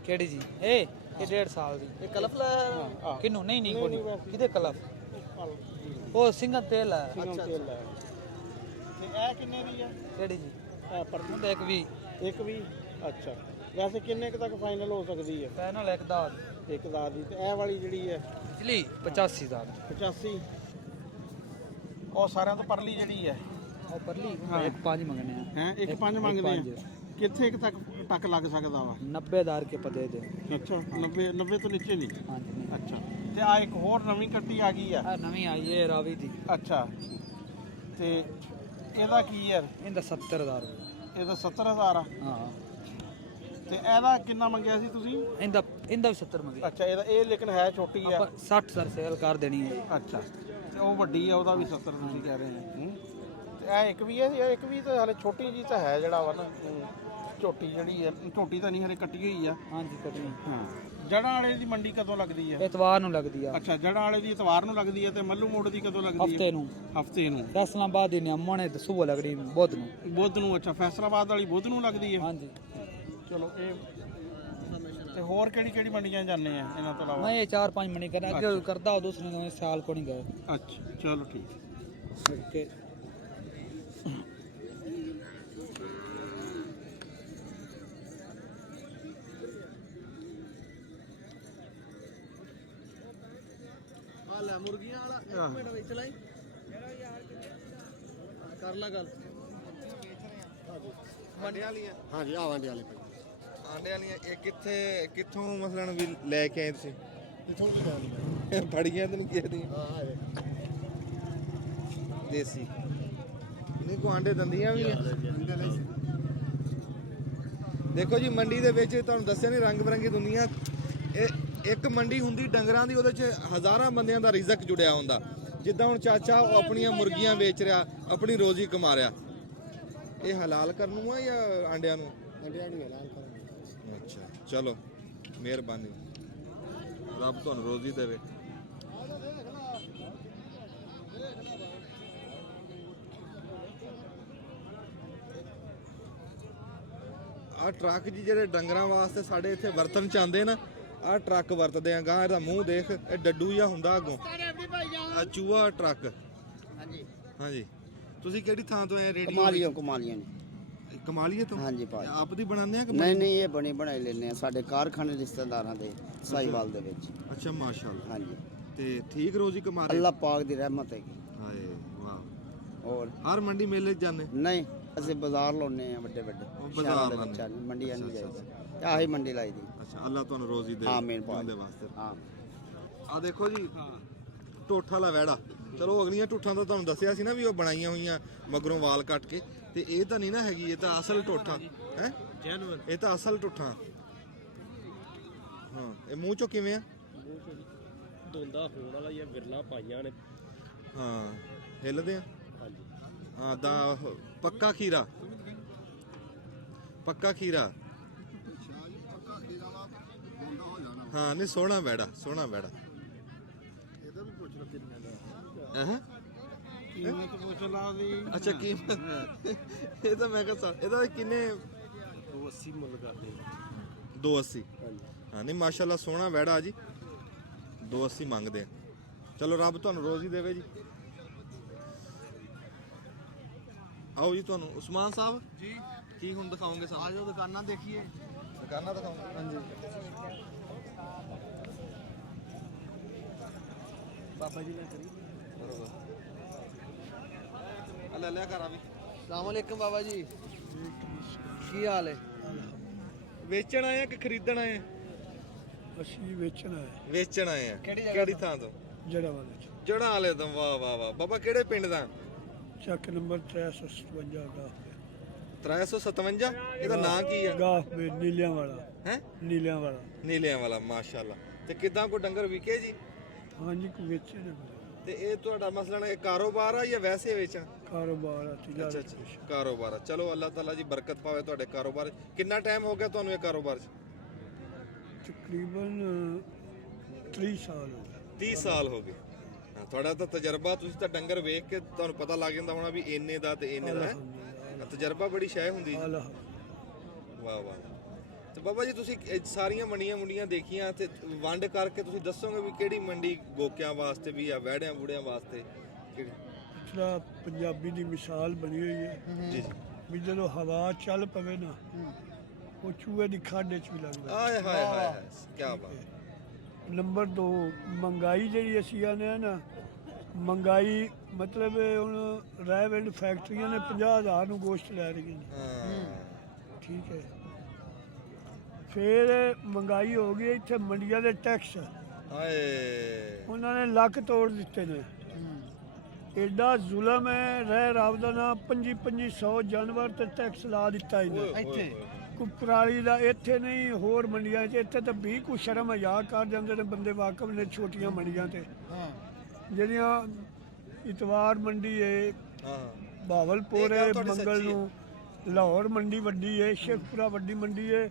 ਕਿਹੜੀ ਜੀ? ਇਹ 1.5 ਸਾਲ ਦੀ। ਇਹ ਕਲਫ ਲਾਇਆ ਕਿਨੂੰ? ਨਹੀਂ ਕੋਈ ਕਿਹਦੇ ਕਲਫ? ਉਹ ਸਿੰਘਾਂ ਤੇਲ ਹੈ। ਅੱਛਾ ਤੇ ਇਹ ਕਿੰਨੇ ਦੀ ਆ? ਕਿਹੜੀ ਜੀ? ਇਹ ਪਰਲੀ ਉਹਦਾ 1 20 ਇੱਕ ਵੀ। ਅੱਛਾ ਵੈਸੇ ਕਿੰਨੇ ਕੁ ਤੱਕ ਫਾਈਨਲ ਹੋ ਸਕਦੀ ਹੈ? ਪੈਨਲ 1 ਦਾ ਇੱਕ ਦਾ ਦੀ। ਤੇ ਇਹ ਵਾਲੀ ਜਿਹੜੀ ਹੈ ਬਿਜਲੀ 85000 85। ਉਹ ਸਾਰਿਆਂ ਤੋਂ ਪਰਲੀ ਜਿਹੜੀ ਹੈ ਉਹ ਪਰਲੀ 1.5 ਮੰਗਨੇ ਆ। ਹੈ 1.5 ਮੰਗਦੇ ਆ। ਕਿੱਥੇ ਇੱਕ ਤੱਕ ਲੱਗ ਸਕਦਾ ਵਾ? 90000 ਕੇ ਪਦੇ ਦੇ। ਅੱਛਾ 90 ਤੋਂ ਨੀਚੇ ਨਹੀਂ? ਹਾਂਜੀ ਨਹੀਂ। ਅੱਛਾ ਤੇ ਆ ਇੱਕ ਹੋਰ ਨਵੀਂ ਕੱਟੀ ਆ ਗਈ ਆ? ਆ ਨਵੀਂ ਆਈ ਹੈ ਰਾਵੀ ਦੀ। ਅੱਛਾ ਤੇ ਇਹਦਾ ਕੀ ਹੈ? ਇਹਦਾ 70000 ਇਹਦਾ 70000 ਆ। ਹਾਂ। ਤੇ ਇਹਦਾ ਕਿੰਨਾ ਮੰਗਿਆ ਸੀ ਤੁਸੀਂ? ਇਹਦਾ ਵੀ 70 ਮੰਗੇ। ਅੱਛਾ ਇਹ ਲੇਕਿਨ ਹੈ ਛੋਟੀ ਆ। ਆਪਾਂ 60 ਸਰ ਸੇਲ ਕਰ ਦੇਣੀ ਹੈ। ਅੱਛਾ ਤੇ ਉਹ ਵੱਡੀ ਆ, ਉਹਦਾ ਵੀ 70 ਤੁਸੀਂ ਕਹਿ ਰਹੇ ਹੋ। ਤੇ ਇਹ ਇੱਕ ਵੀ ਹੈ? ਇਹ ਇੱਕ ਵੀ ਤਾਂ ਹਾਲੇ ਛੋਟੀ ਜੀ ਤਾਂ ਹੈ ਜਿਹੜਾ ਵਾ ਨਾ ਝੋਟੀ ਜਿਹੜੀ ਹੈ, ਝੋਟੀ ਤਾਂ ਨਹੀਂ ਹਲੇ ਕੱਟੀ ਹੋਈ ਆ। ਹਾਂਜੀ ਕੱਟੀ। ਹਾਂ ਜੜਾਂ ਵਾਲੇ ਦੀ ਮੰਡੀ ਕਦੋਂ ਲੱਗਦੀ ਹੈ? ਇਤਵਾਰ ਨੂੰ ਲੱਗਦੀ ਆ, ਅੱਛਾ, ਜੜਾਂ ਵਾਲੇ ਦੀ ਇਤਵਾਰ ਨੂੰ ਲੱਗਦੀ ਹੈ ਤੇ ਮੱਲੂ ਮੋੜ ਦੀ ਕਦੋਂ ਲੱਗਦੀ ਹੈ? ਹਫਤੇ ਨੂੰ। ਹਫਤੇ ਨੂੰ। ਫੈਸਲਾਬਾਦ ਦੀ ਨਿਆਮਣੇ ਤੇ ਸੁਬਹ ਲੱਗਦੀ ਬੁੱਧ ਨੂੰ। ਬੁੱਧ ਨੂੰ। ਅੱਛਾ, ਫੈਸਲਾਬਾਦ ਵਾਲੀ ਬੁੱਧ ਨੂੰ ਲੱਗਦੀ ਹੈ। ਹਾਂਜੀ। ਚਲੋ ਇਹ ਤੇ ਹੋਰ ਕਿਹੜੀ ਕਿਹੜੀ ਮੰਡੀਆਂ ਜਾਂਦੇ ਆ ਇਹਨਾਂ ਤੋਂ ਇਲਾਵਾ? ਮੈਂ ਇਹ 4-5 ਮਹੀਨੇ ਕਰਨਾ, ਅੱਗੇ ਕਰਦਾ ਉਹ ਦੂਸਰੇ ਨੂੰ ਸਾਲ ਕੋ ਨਹੀਂ ਗਏ। ਅੱਛਾ, ਚਲੋ ਠੀਕ। ਓਕੇ। ਆ ਲੈ ਮੁਰਗੀਆਂ ਵਾਲਾ 1 ਮਿੰਟ ਵਿੱਚ ਲਾਈ ਕਰ ਲਾ ਗੱਲ। ਮੰਡੀਆਂ ਵਾਲੀਆਂ? ਹਾਂਜੀ ਆ ਵੰਡੇ ਵਾਲੇ ਆਂਡੇ ਵਾਲੀਆਂ ਇਹ ਕਿੱਥੋਂ ਮਸਲਨ ਵੀ ਲੈ ਕੇ ਆਏ ਤੁਸੀਂ? ਇਥੋਂ ਦੀ ਗਾਣੀ ਫੜੀਆਂ ਤੈਨੂੰ ਕਿਸੇ ਦੀ? ਹਾਂ ਦੇਸੀ ਨਹੀਂ ਕੋ ਆਂਡੇ ਦੰਦੀਆਂ ਵੀ ਆ। ਦੇਖੋ ਜੀ ਮੰਡੀ ਦੇ ਵਿੱਚ ਤੁਹਾਨੂੰ ਦੱਸਿਆ ਨਹੀਂ ਰੰਗ ਬਰੰਗੀ ਦੁਨੀਆ। ਇਹ ਇੱਕ ਮੰਡੀ ਹੁੰਦੀ ਡੰਗਰਾਂ ਦੀ, ਉਹਦੇ 'ਚ ਹਜ਼ਾਰਾਂ ਬੰਦਿਆਂ ਦਾ ਰਿਜ਼ਕ ਜੁੜਿਆ ਹੁੰਦਾ। ਜਿੱਦਾਂ ਹੁਣ ਚਾਚਾ ਉਹ ਆਪਣੀਆਂ ਮੁਰਗੀਆਂ ਵੇਚ ਰਿਹਾ, ਆਪਣੀ ਰੋਜ਼ੀ ਕਮਾ ਰਿਹਾ। ਇਹ ਹਲਾਲ ਕਰਨ ਨੂੰ ਆ ਜਾਂ ਆਂਡਿਆਂ ਨੂੰ? ਅੰਡਿਆਂ ਨੂੰ ਐਲਾਨ ਕਰਾਂਗੇ। ਅੱਛਾ ਚਲੋ, ਮਿਹਰਬਾਨੀ, ਰੱਬ ਤੁਹਾਨੂੰ ਰੋਜ਼ੀ ਦੇਵੇ। ਆਹ ਟਰੱਕ ਜੀ ਜਿਹੜੇ ਡੰਗਰਾਂ ਵਾਸਤੇ ਸਾਡੇ ਇੱਥੇ ਵਰਤਨ ਚ ਆਉਂਦੇ ਨਾ, ਆਹ ਟਰੱਕ ਵਰਤਦੇ ਆ। ਗਾਂ ਇਹਦਾ ਮੂੰਹ ਦੇਖ, ਇਹ ਡੱਡੂ ਜਿਹਾ ਹੁੰਦਾ ਅੱਗੋਂ, ਆ ਚੂਹਾ ਟਰੱਕ। ਹਾਂਜੀ ਹਾਂਜੀ, ਤੁਸੀਂ ਕਿਹੜੀ ਥਾਂ ਤੋਂ ਆਏ? ਰੇਡੀ ਕਮਾਲੀਆਂ ਕਮਾਲੀਏ ਤੋਂ? ਹਾਂਜੀ ਭਾਈ। ਆਪ ਦੀ ਬਣਾਉਂਦੇ ਆ ਕਿ? ਨਹੀਂ ਇਹ ਬਣੀ ਬਣਾਈ ਲੈਨੇ ਆ ਸਾਡੇ ਕਾਰਖਾਨੇ ਰਿਸ਼ਤੇਦਾਰਾਂ ਦੇ ਸਾਈਵਾਲ ਦੇ ਵਿੱਚ। ਅੱਛਾ ਮਾਸ਼ਾਅੱਲਾ। ਹਾਂਜੀ, ਤੇ ਠੀਕ ਰੋਜ਼ੀ ਕਮਾ ਰਹੇ? ਅੱਲਾਹ ਪਾਕ ਦੀ ਰਹਿਮਤ ਹੈਗੀ। ਹਾਏ ਵਾਹ। ਹੋਰ ਹਰ ਮੰਡੀ ਮੇਲੇ 'ਚ ਜਾਂਦੇ? ਨਹੀਂ, ਅਸੀਂ ਬਾਜ਼ਾਰ ਲਾਉਨੇ ਆ ਵੱਡੇ ਵੱਡੇ ਬਾਜ਼ਾਰ ਲਾਉਨੇ, ਮੰਡੀਆਂ ਨਹੀਂ ਜਾਈਦੀ। ਆਹੀ ਮੰਡੀ ਲਾਈ ਦੀ। ਅੱਛਾ, ਅੱਲਾਹ ਤੁਹਾਨੂੰ ਰੋਜ਼ੀ ਦੇ ਆਮੀਨ ਭਾਈ। ਦੇ ਵਾਸਤੇ। ਹਾਂ, ਆ ਦੇਖੋ ਜੀ, ਢੋਠ ਵਾਲਾ ਵਹਿੜਾ। ਚਲੋ ਅਗਲੀਆਂ ਢੋਠਾਂ ਤਾਂ ਤੁਹਾਨੂੰ ਦੱਸਿਆ ਸੀ ਨਾ ਵੀ ਉਹ ਬਣਾਈਆਂ ਹੋਈਆਂ ਮਗਰੋਂ ਵਾਲ ਕੱਟ ਕੇ, ਤੇ ਇਹ ਤਾਂ ਨਹੀਂ ਨਾ ਹੈਗੀ, ਇਹ ਤਾਂ ਅਸਲ ਢੋਠਾਂ ਹੈ। ਇਹ ਤਾਂ ਅਸਲ ਢੋਠਾਂ। ਹਾਂ, ਇਹ ਮੂੰਹ ਚੋਂ ਕਿਵੇਂ ਆ? ਦੋਂਦਾ ਹੋਣ ਵਾਲਾ ਜਾਂ ਵਿਰਲਾ ਪਾਈਆਂ ਨੇ। ਹਾਂ, ਹਿੱਲਦੇ ਆ। ਹਾਂ ਤਾਂ ਪੱਕਾ ਖੀਰਾ, ਪੱਕਾ ਖੀਰਾ। ਹਾਂ ਨਹੀਂ, ਸੋਹਣਾ ਬੈੜਾ, ਸੋਹਣਾ ਬੈੜਾ। ਇਹਦਾ ਵੀ ਪੁੱਛ ਲਓ ਕਿੰਨੇ ਦਾ। ਕੀਮਤ ਪੁੱਛ ਲਾ ਦੀ। ਅੱਛਾ ਕੀਮਤ ਇਹ ਤਾਂ ਮੈਂ ਕਿਹਾ ਇਹਦਾ ਕਿੰਨੇ? 280 ਮੁੱਲ ਕਰਦੇ 280। ਹਾਂ ਨਹੀਂ ਮਾਸ਼ਾਅੱਲਾ, ਸੋਹਣਾ ਵੈੜਾ ਜੀ। 280 ਮੰਗਦੇ ਆ। ਚਲੋ ਰੱਬ ਤੁਹਾਨੂੰ ਰੋਜ਼ੀ ਦੇਵੇ ਜੀ। ਆਓ ਜੀ, ਤੁਹਾਨੂੰ ਉਸਮਾਨ ਸਾਹਿਬ ਜੀ ਕੀ ਹੁਣ ਦਿਖਾਓਗੇ ਸਾਨੂੰ? ਆਜੋ ਦੁਕਾਨਾਂ ਦੇਖੀਏ। ਦੁਕਾਨਾਂ ਦਿਖਾਓਗੇ? ਹਾਂਜੀ। ਬਾਬਾ ਜੀ ਨੇ ਕਰੀ। ਲੈ ਲਿਆ ਘਰ ਆ ਵੀ। ਅਸਲਾਮ ਅਲੈਕੁਮ ਬਾਬਾ ਜੀ, ਕੀ ਹਾਲ ਹੈ? ਵੇਚਣ ਆਏ ਆ ਕਿ ਖਰੀਦਣ ਆਏ ਆ? ਅਸੀਂ ਵੇਚਣਾ ਹੈ ਵੇਚਣ ਆਏ ਆ। ਕਿਹੜੀ ਜਗ੍ਹਾ ਕਿਹੜੀ ਥਾਂ ਤੋਂ? ਜੜਾ ਵਾਲੇ ਚ ਜੜਾਂ ਵਾਲੇ ਤੋਂ। ਵਾਹ ਵਾਹ ਵਾਹ। ਬਾਬਾ ਕਿਹੜੇ ਪਿੰਡ ਦਾ? ਚੱਕ ਨੰਬਰ 357 ਗਾਹ 357। ਇਹਦਾ ਨਾਂ ਕੀ ਆ? ਗਾਹ ਪੇ ਨੀਲਿਆਂ ਵਾਲਾ ਹੈ? ਨੀਲਿਆਂ ਵਾਲਾ। ਨੀਲਿਆਂ ਵਾਲਾ। ਮਾਸ਼ਾਅੱਲਾ। ਤੇ ਕਿਦਾਂ ਕੋ ਡੰਗਰ ਵਿਕੇ ਜੀ? ਹਾਂਜੀ, ਕੋ ਵੇਚੇ ਨੇ ਤੇ ਇਹ ਤੁਹਾਡਾ ਮਸਲਾ ਇਹ ਕਾਰੋਬਾਰ ਆ ਜਾਂ ਵੈਸੇ ਵੇਚਣ? ਕਾਰੋਬਾਰ ਆ, ਅੱਛਾ ਤਿਜਾਰਤ। ਅੱਛਾ, ਕਾਰੋਬਾਰ ਆ। ਚਲੋ ਅੱਲਾਹ ਤਾਲਾ ਜੀ ਬਰਕਤ ਪਾਵੇ ਤੁਹਾਡੇ ਕਾਰੋਬਾਰ 'ਚ। ਕਿੰਨਾ ਟਾਈਮ ਹੋ ਗਿਆ ਤੁਹਾਨੂੰ ਇਹ ਕਾਰੋਬਾਰ 'ਚ? ਤਕਰੀਬਨ 30 ਸਾਲ ਹੋ ਗਏ। 30 ਸਾਲ ਹੋ ਗਏ। ਹਾਂ, ਤੁਹਾਡਾ ਤਾਂ ਤਜਰਬਾ, ਤੁਸੀਂ ਤਾਂ ਡੰਗਰ ਵੇਖ ਕੇ ਤੁਹਾਨੂੰ ਪਤਾ ਲੱਗ ਜਾਂਦਾ ਹੋਣਾ ਵੀ ਇੰਨੇ ਦਾ ਤੇ ਇੰਨੇ ਦਾ ਹੈ। ਤਜਰਬਾ ਬੜੀ ਸ਼ੈ ਹੁੰਦੀ ਜੀ। ਆਲਾ ਵਾਹ ਵਾਹ। ਤੇ ਬਾਬਾ ਜੀ ਤੁਸੀਂ ਇਹ ਸਾਰੀਆਂ ਮੰਡੀਆਂ ਦੇਖੀਆਂ ਤੇ ਵੰਡ ਕਰਕੇ ਤੁਸੀਂ ਦੱਸੋਗੇ ਵੀ ਕਿਹੜੀ ਮੰਡੀ ਗੋਕਿਆਂ ਵਾਸਤੇ ਵੀ ਆ, ਵਹਿੜਿਆਂ ਬੁੜਿਆਂ ਵਾਸਤੇ ਕਿਹੜੀ? ਪਿਛਲਾ ਪੰਜਾਬੀ ਦੀ ਮਿਸਾਲ ਬਣੀ ਹੋਈ ਹੈ ਜੀ ਜੀ। ਵੀ ਜਦੋਂ ਹਵਾ ਚੱਲ ਪਵੇ ਨਾ, ਉਹ ਚੂਹੇ ਦੀ ਖਾਡੇ 'ਚ ਵੀ ਲੱਗਦਾ। ਆਏ ਹਾਏ ਹਾਏ, ਕੀ ਬਾਤ। ਨੰਬਰ 2, ਮਹਿੰਗਾਈ ਜਿਹੜੀ ਅਸੀਂ ਆਨੇ ਆ ਨਾ, ਮਹਿੰਗਾਈ ਮਤਲਬ ਹੁਣ ਰੈਵੈਂਡ ਫੈਕਟਰੀਆਂ ਨੇ 50,000 ਨੂੰ ਗੋਸ਼ਤ ਲੈ ਰਹੀਆਂ ਨੇ। ਹਾਂ ਠੀਕ ਹੈ, ਫਿਰ ਮਹਿੰਗਾਈ ਹੋ ਗਈ ਇੱਥੇ ਮੰਡੀਆਂ ਦੇ ਟੈਕਸ ਆਏ। ਉਹਨਾਂ ਨੇ ਲੱਕ ਤੋੜ ਦਿੱਤੇ ਨੇ। ਐਡਾ ਜ਼ੁਲਮ ਹੈ। ਰਹਿ ਰਾਵਦਾ ਨਾ 2500 ਜਾਨਵਰ ਤੇ ਟੈਕਸ ਲਾ ਦਿੱਤਾ ਇਹਨੇ ਇੱਥੇ ਕੋਈ ਪਰਾਲੀ ਦਾ। ਇੱਥੇ ਨਹੀਂ, ਹੋਰ ਮੰਡੀਆਂ 'ਚ। ਇੱਥੇ ਤਾਂ 20 ਕੁ ਸ਼ਰਮ ਹਯਾ ਕਰ ਜਾਂਦੇ ਨੇ ਬੰਦੇ ਵਾਕਫ ਨੇ ਛੋਟੀਆਂ ਮੰਡੀਆਂ ਤੇ, ਹਾਂ ਜਿਹੜੀਆਂ ਇਤਵਾਰ ਮੰਡੀ ਹੈ, ਹਾਂ ਬਾਵਲਪੁਰ ਇਹ ਹੈ, ਗੱਲ ਤੁਹਾਡੀ ਮੰਗਲ ਸੱਚੀ ਹੈ। ਨੂੰ ਲਾਹੌਰ ਮੰਡੀ ਵੱਡੀ ਹੈ, ਸ਼ੇਖਪੁਰਾ ਵੱਡੀ ਮੰਡੀ ਹੈ,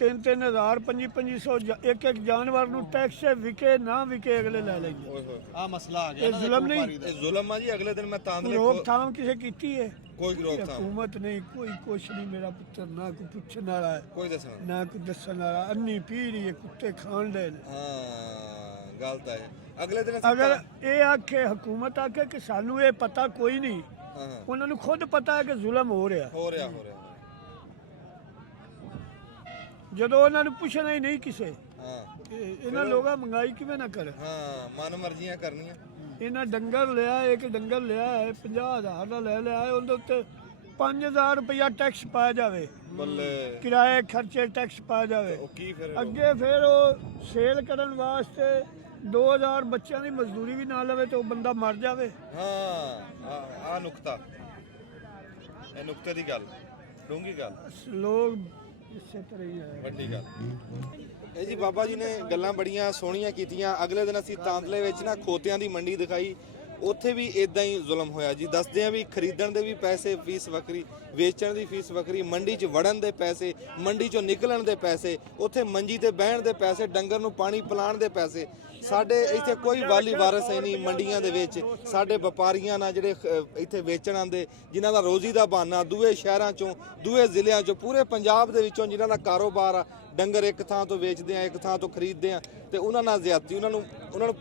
3-3 ਹਜ਼ਾਰ 500 ਇੱਕ ਜਾਨਵਰ ਨੂੰ ਟੈਕਸ ਵਿਕੇ ਨਾ ਵਿਕੇ ਅਗਲੇ ਲੈ ਲੈਂਦੇ। ਓਏ ਹੋਏ ਆ ਮਸਲਾ ਆ ਗਿਆ ਇਹ ਨਾ ਜ਼ੁਲਮ ਦੇਖੋ ਨਹੀਂ, ਇਹ ਜ਼ੁਲਮ ਆ ਜੀ। ਅਗਲੇ ਦਿਨ ਮੈਂ ਤਾਂਦਲੇ ਰੋਕਥਾਮ ਕਿਸੇ ਕੀਤੀ ਹੈ? ਕੋਈ ਰੋਕਥਾਮ ਹਕੂਮਤ ਨਹੀਂ, ਕੋਈ ਕੁਛ ਨਹੀਂ। ਮੇਰਾ ਪੁੱਤਰ ਨਾ ਕੋਈ ਪੁੱਛਣ ਵਾਲਾ ਹੈ, ਕੋਈ ਦੱਸਣਾ ਨਾ ਕੋਈ ਦੱਸਣ ਵਾਲਾ। ਅੰਨੀ ਪੀੜੀ ਹੈ, ਕੁੱਤੇ ਖਾਣ ਦੇ ਨੇ। ਹਾਂ ਗੱਲ ਤਾਂ ਹੈ। ਅਗਲੇ ਦਿਨ ਅਸੀਂ ਅਗਰ ਇਹ ਆਖੇ, ਹਕੂਮਤ ਆਖੇ ਕਿ ਸਾਨੂੰ ਇਹ ਪਤਾ ਕੋਈ ਨਹੀਂ, ਹਾਂ ਉਹਨਾਂ ਨੂੰ ਖੁਦ ਪਤਾ ਹੈ ਕਿ ਜ਼ੁਲਮ ਹੋ ਰਿਹਾ। ਹੋ ਰਿਹਾ ਜਦੋਂ ਉਹਨਾਂ ਨੂੰ ਪੁੱਛਣਾ ਹੀ ਨਹੀਂ ਕਿਸੇ, ਹਾਂ ਇਹਨਾਂ ਲੋਕਾਂ ਮਹਿੰਗਾਈ ਕਿਵੇਂ ਨਾ ਕਰ। ਹਾਂ ਮਨ ਮਰਜ਼ੀਆਂ ਕਰਨੀਆਂ। ਇਹਨਾਂ ਡੰਗਰ ਲਿਆ, ਇੱਕ ਡੰਗਰ ਲਿਆ ਹੈ 50,000 ਦਾ ਲੈ ਲਿਆ ਹੈ, ਉਹਦੇ ਉੱਤੇ 5,000 ਰੁਪਇਆ ਟੈਕਸ ਪਾਇਆ ਜਾਵੇ, ਬੱਲੇ ਕਿਰਾਏ ਖਰਚੇ ਟੈਕਸ ਪਾਇਆ ਜਾਵੇ। ਉਹ ਕੀ ਫਿਰ ਅੱਗੇ ਫਿਰ ਉਹ ਸੇਲ ਕਰਨ ਵਾਸਤੇ 2,000 ਬੱਚਿਆਂ ਦੀ ਮਜ਼ਦੂਰੀ ਵੀ ਨਾ ਲਵੇ ਤੇ ਉਹ ਬੰਦਾ ਮਰ ਜਾਵੇ। ਹਾਂ ਆ ਨੁਕਤਾ, ਇਹ ਨੁਕਤੇ ਦੀ ਗੱਲ, ਡੂੰਗੀ ਗੱਲ, ਲੋਕ ਇਸੇ ਤਰ੍ਹਾਂ ਹੀ ਹੈ। ਵੱਡੀ ਗੱਲ। ਇਹ ਜੀ ਬਾਬਾ ਜੀ ਨੇ ਗੱਲਾਂ ਬੜੀਆਂ ਸੋਹਣੀਆਂ ਕੀਤੀਆਂ। ਅਗਲੇ ਦਿਨ ਅਸੀਂ ਤਾਂਦਲੇ ਵਿੱਚ ਨਾ ਖੋਤਿਆਂ ਦੀ ਮੰਡੀ ਦਿਖਾਈ, ਉੱਥੇ ਵੀ ਇਦਾਂ ਹੀ ਜ਼ੁਲਮ ਹੋਇਆ ਜੀ। ਦੱਸਦੇ ਆ ਵੀ ਖਰੀਦਣ ਦੇ ਵੀ ਪੈਸੇ ਫੀਸ ਵੱਖਰੀ, ਵੇਚਣ ਦੀ ਫੀਸ ਵੱਖਰੀ, ਮੰਡੀ 'ਚ ਵੜਨ ਦੇ ਪੈਸੇ, ਮੰਡੀ 'ਚੋਂ ਨਿਕਲਣ ਦੇ ਪੈਸੇ, ਉੱਥੇ ਮੰਜੀ ਤੇ ਬਹਿਣ ਦੇ ਪੈਸੇ, ਡੰਗਰ ਨੂੰ ਪਾਣੀ ਪਿਲਾਉਣ ਦੇ ਪੈਸੇ। ਸਾਡੇ ਇੱਥੇ ਕੋਈ ਵਾਲੀ ਵਾਰਸ ਹੈ ਨਹੀਂ ਮੰਡੀਆਂ ਦੇ ਵਿੱਚ। ਸਾਡੇ ਵਪਾਰੀਆਂ ਨਾਲ ਜਿਹੜੇ ਇੱਥੇ ਵੇਚਣ ਆਉਂਦੇ, ਜਿਨ੍ਹਾਂ ਦਾ ਰੋਜ਼ੀ ਦਾ ਬਹਾਨਾ ਦੂਏ ਸ਼ਹਿਰਾਂ 'ਚੋਂ, ਦੂਏ ਜ਼ਿਲ੍ਹਿਆਂ 'ਚੋਂ, ਪੂਰੇ ਪੰਜਾਬ ਦੇ ਵਿੱਚੋਂ ਜਿਨ੍ਹਾਂ ਦਾ ਕਾਰੋਬਾਰ ਆ, ਡੰਗਰ ਇੱਕ ਥਾਂ ਤੋਂ ਵੇਚਦੇ ਆ, ਇੱਕ ਥਾਂ ਤੋਂ ਖਰੀਦਦੇ ਆ, ਤੇ ਉਹਨਾਂ ਨਾਲ ਜ਼ਿਆਦਤੀ। ਉਹਨਾਂ ਨੂੰ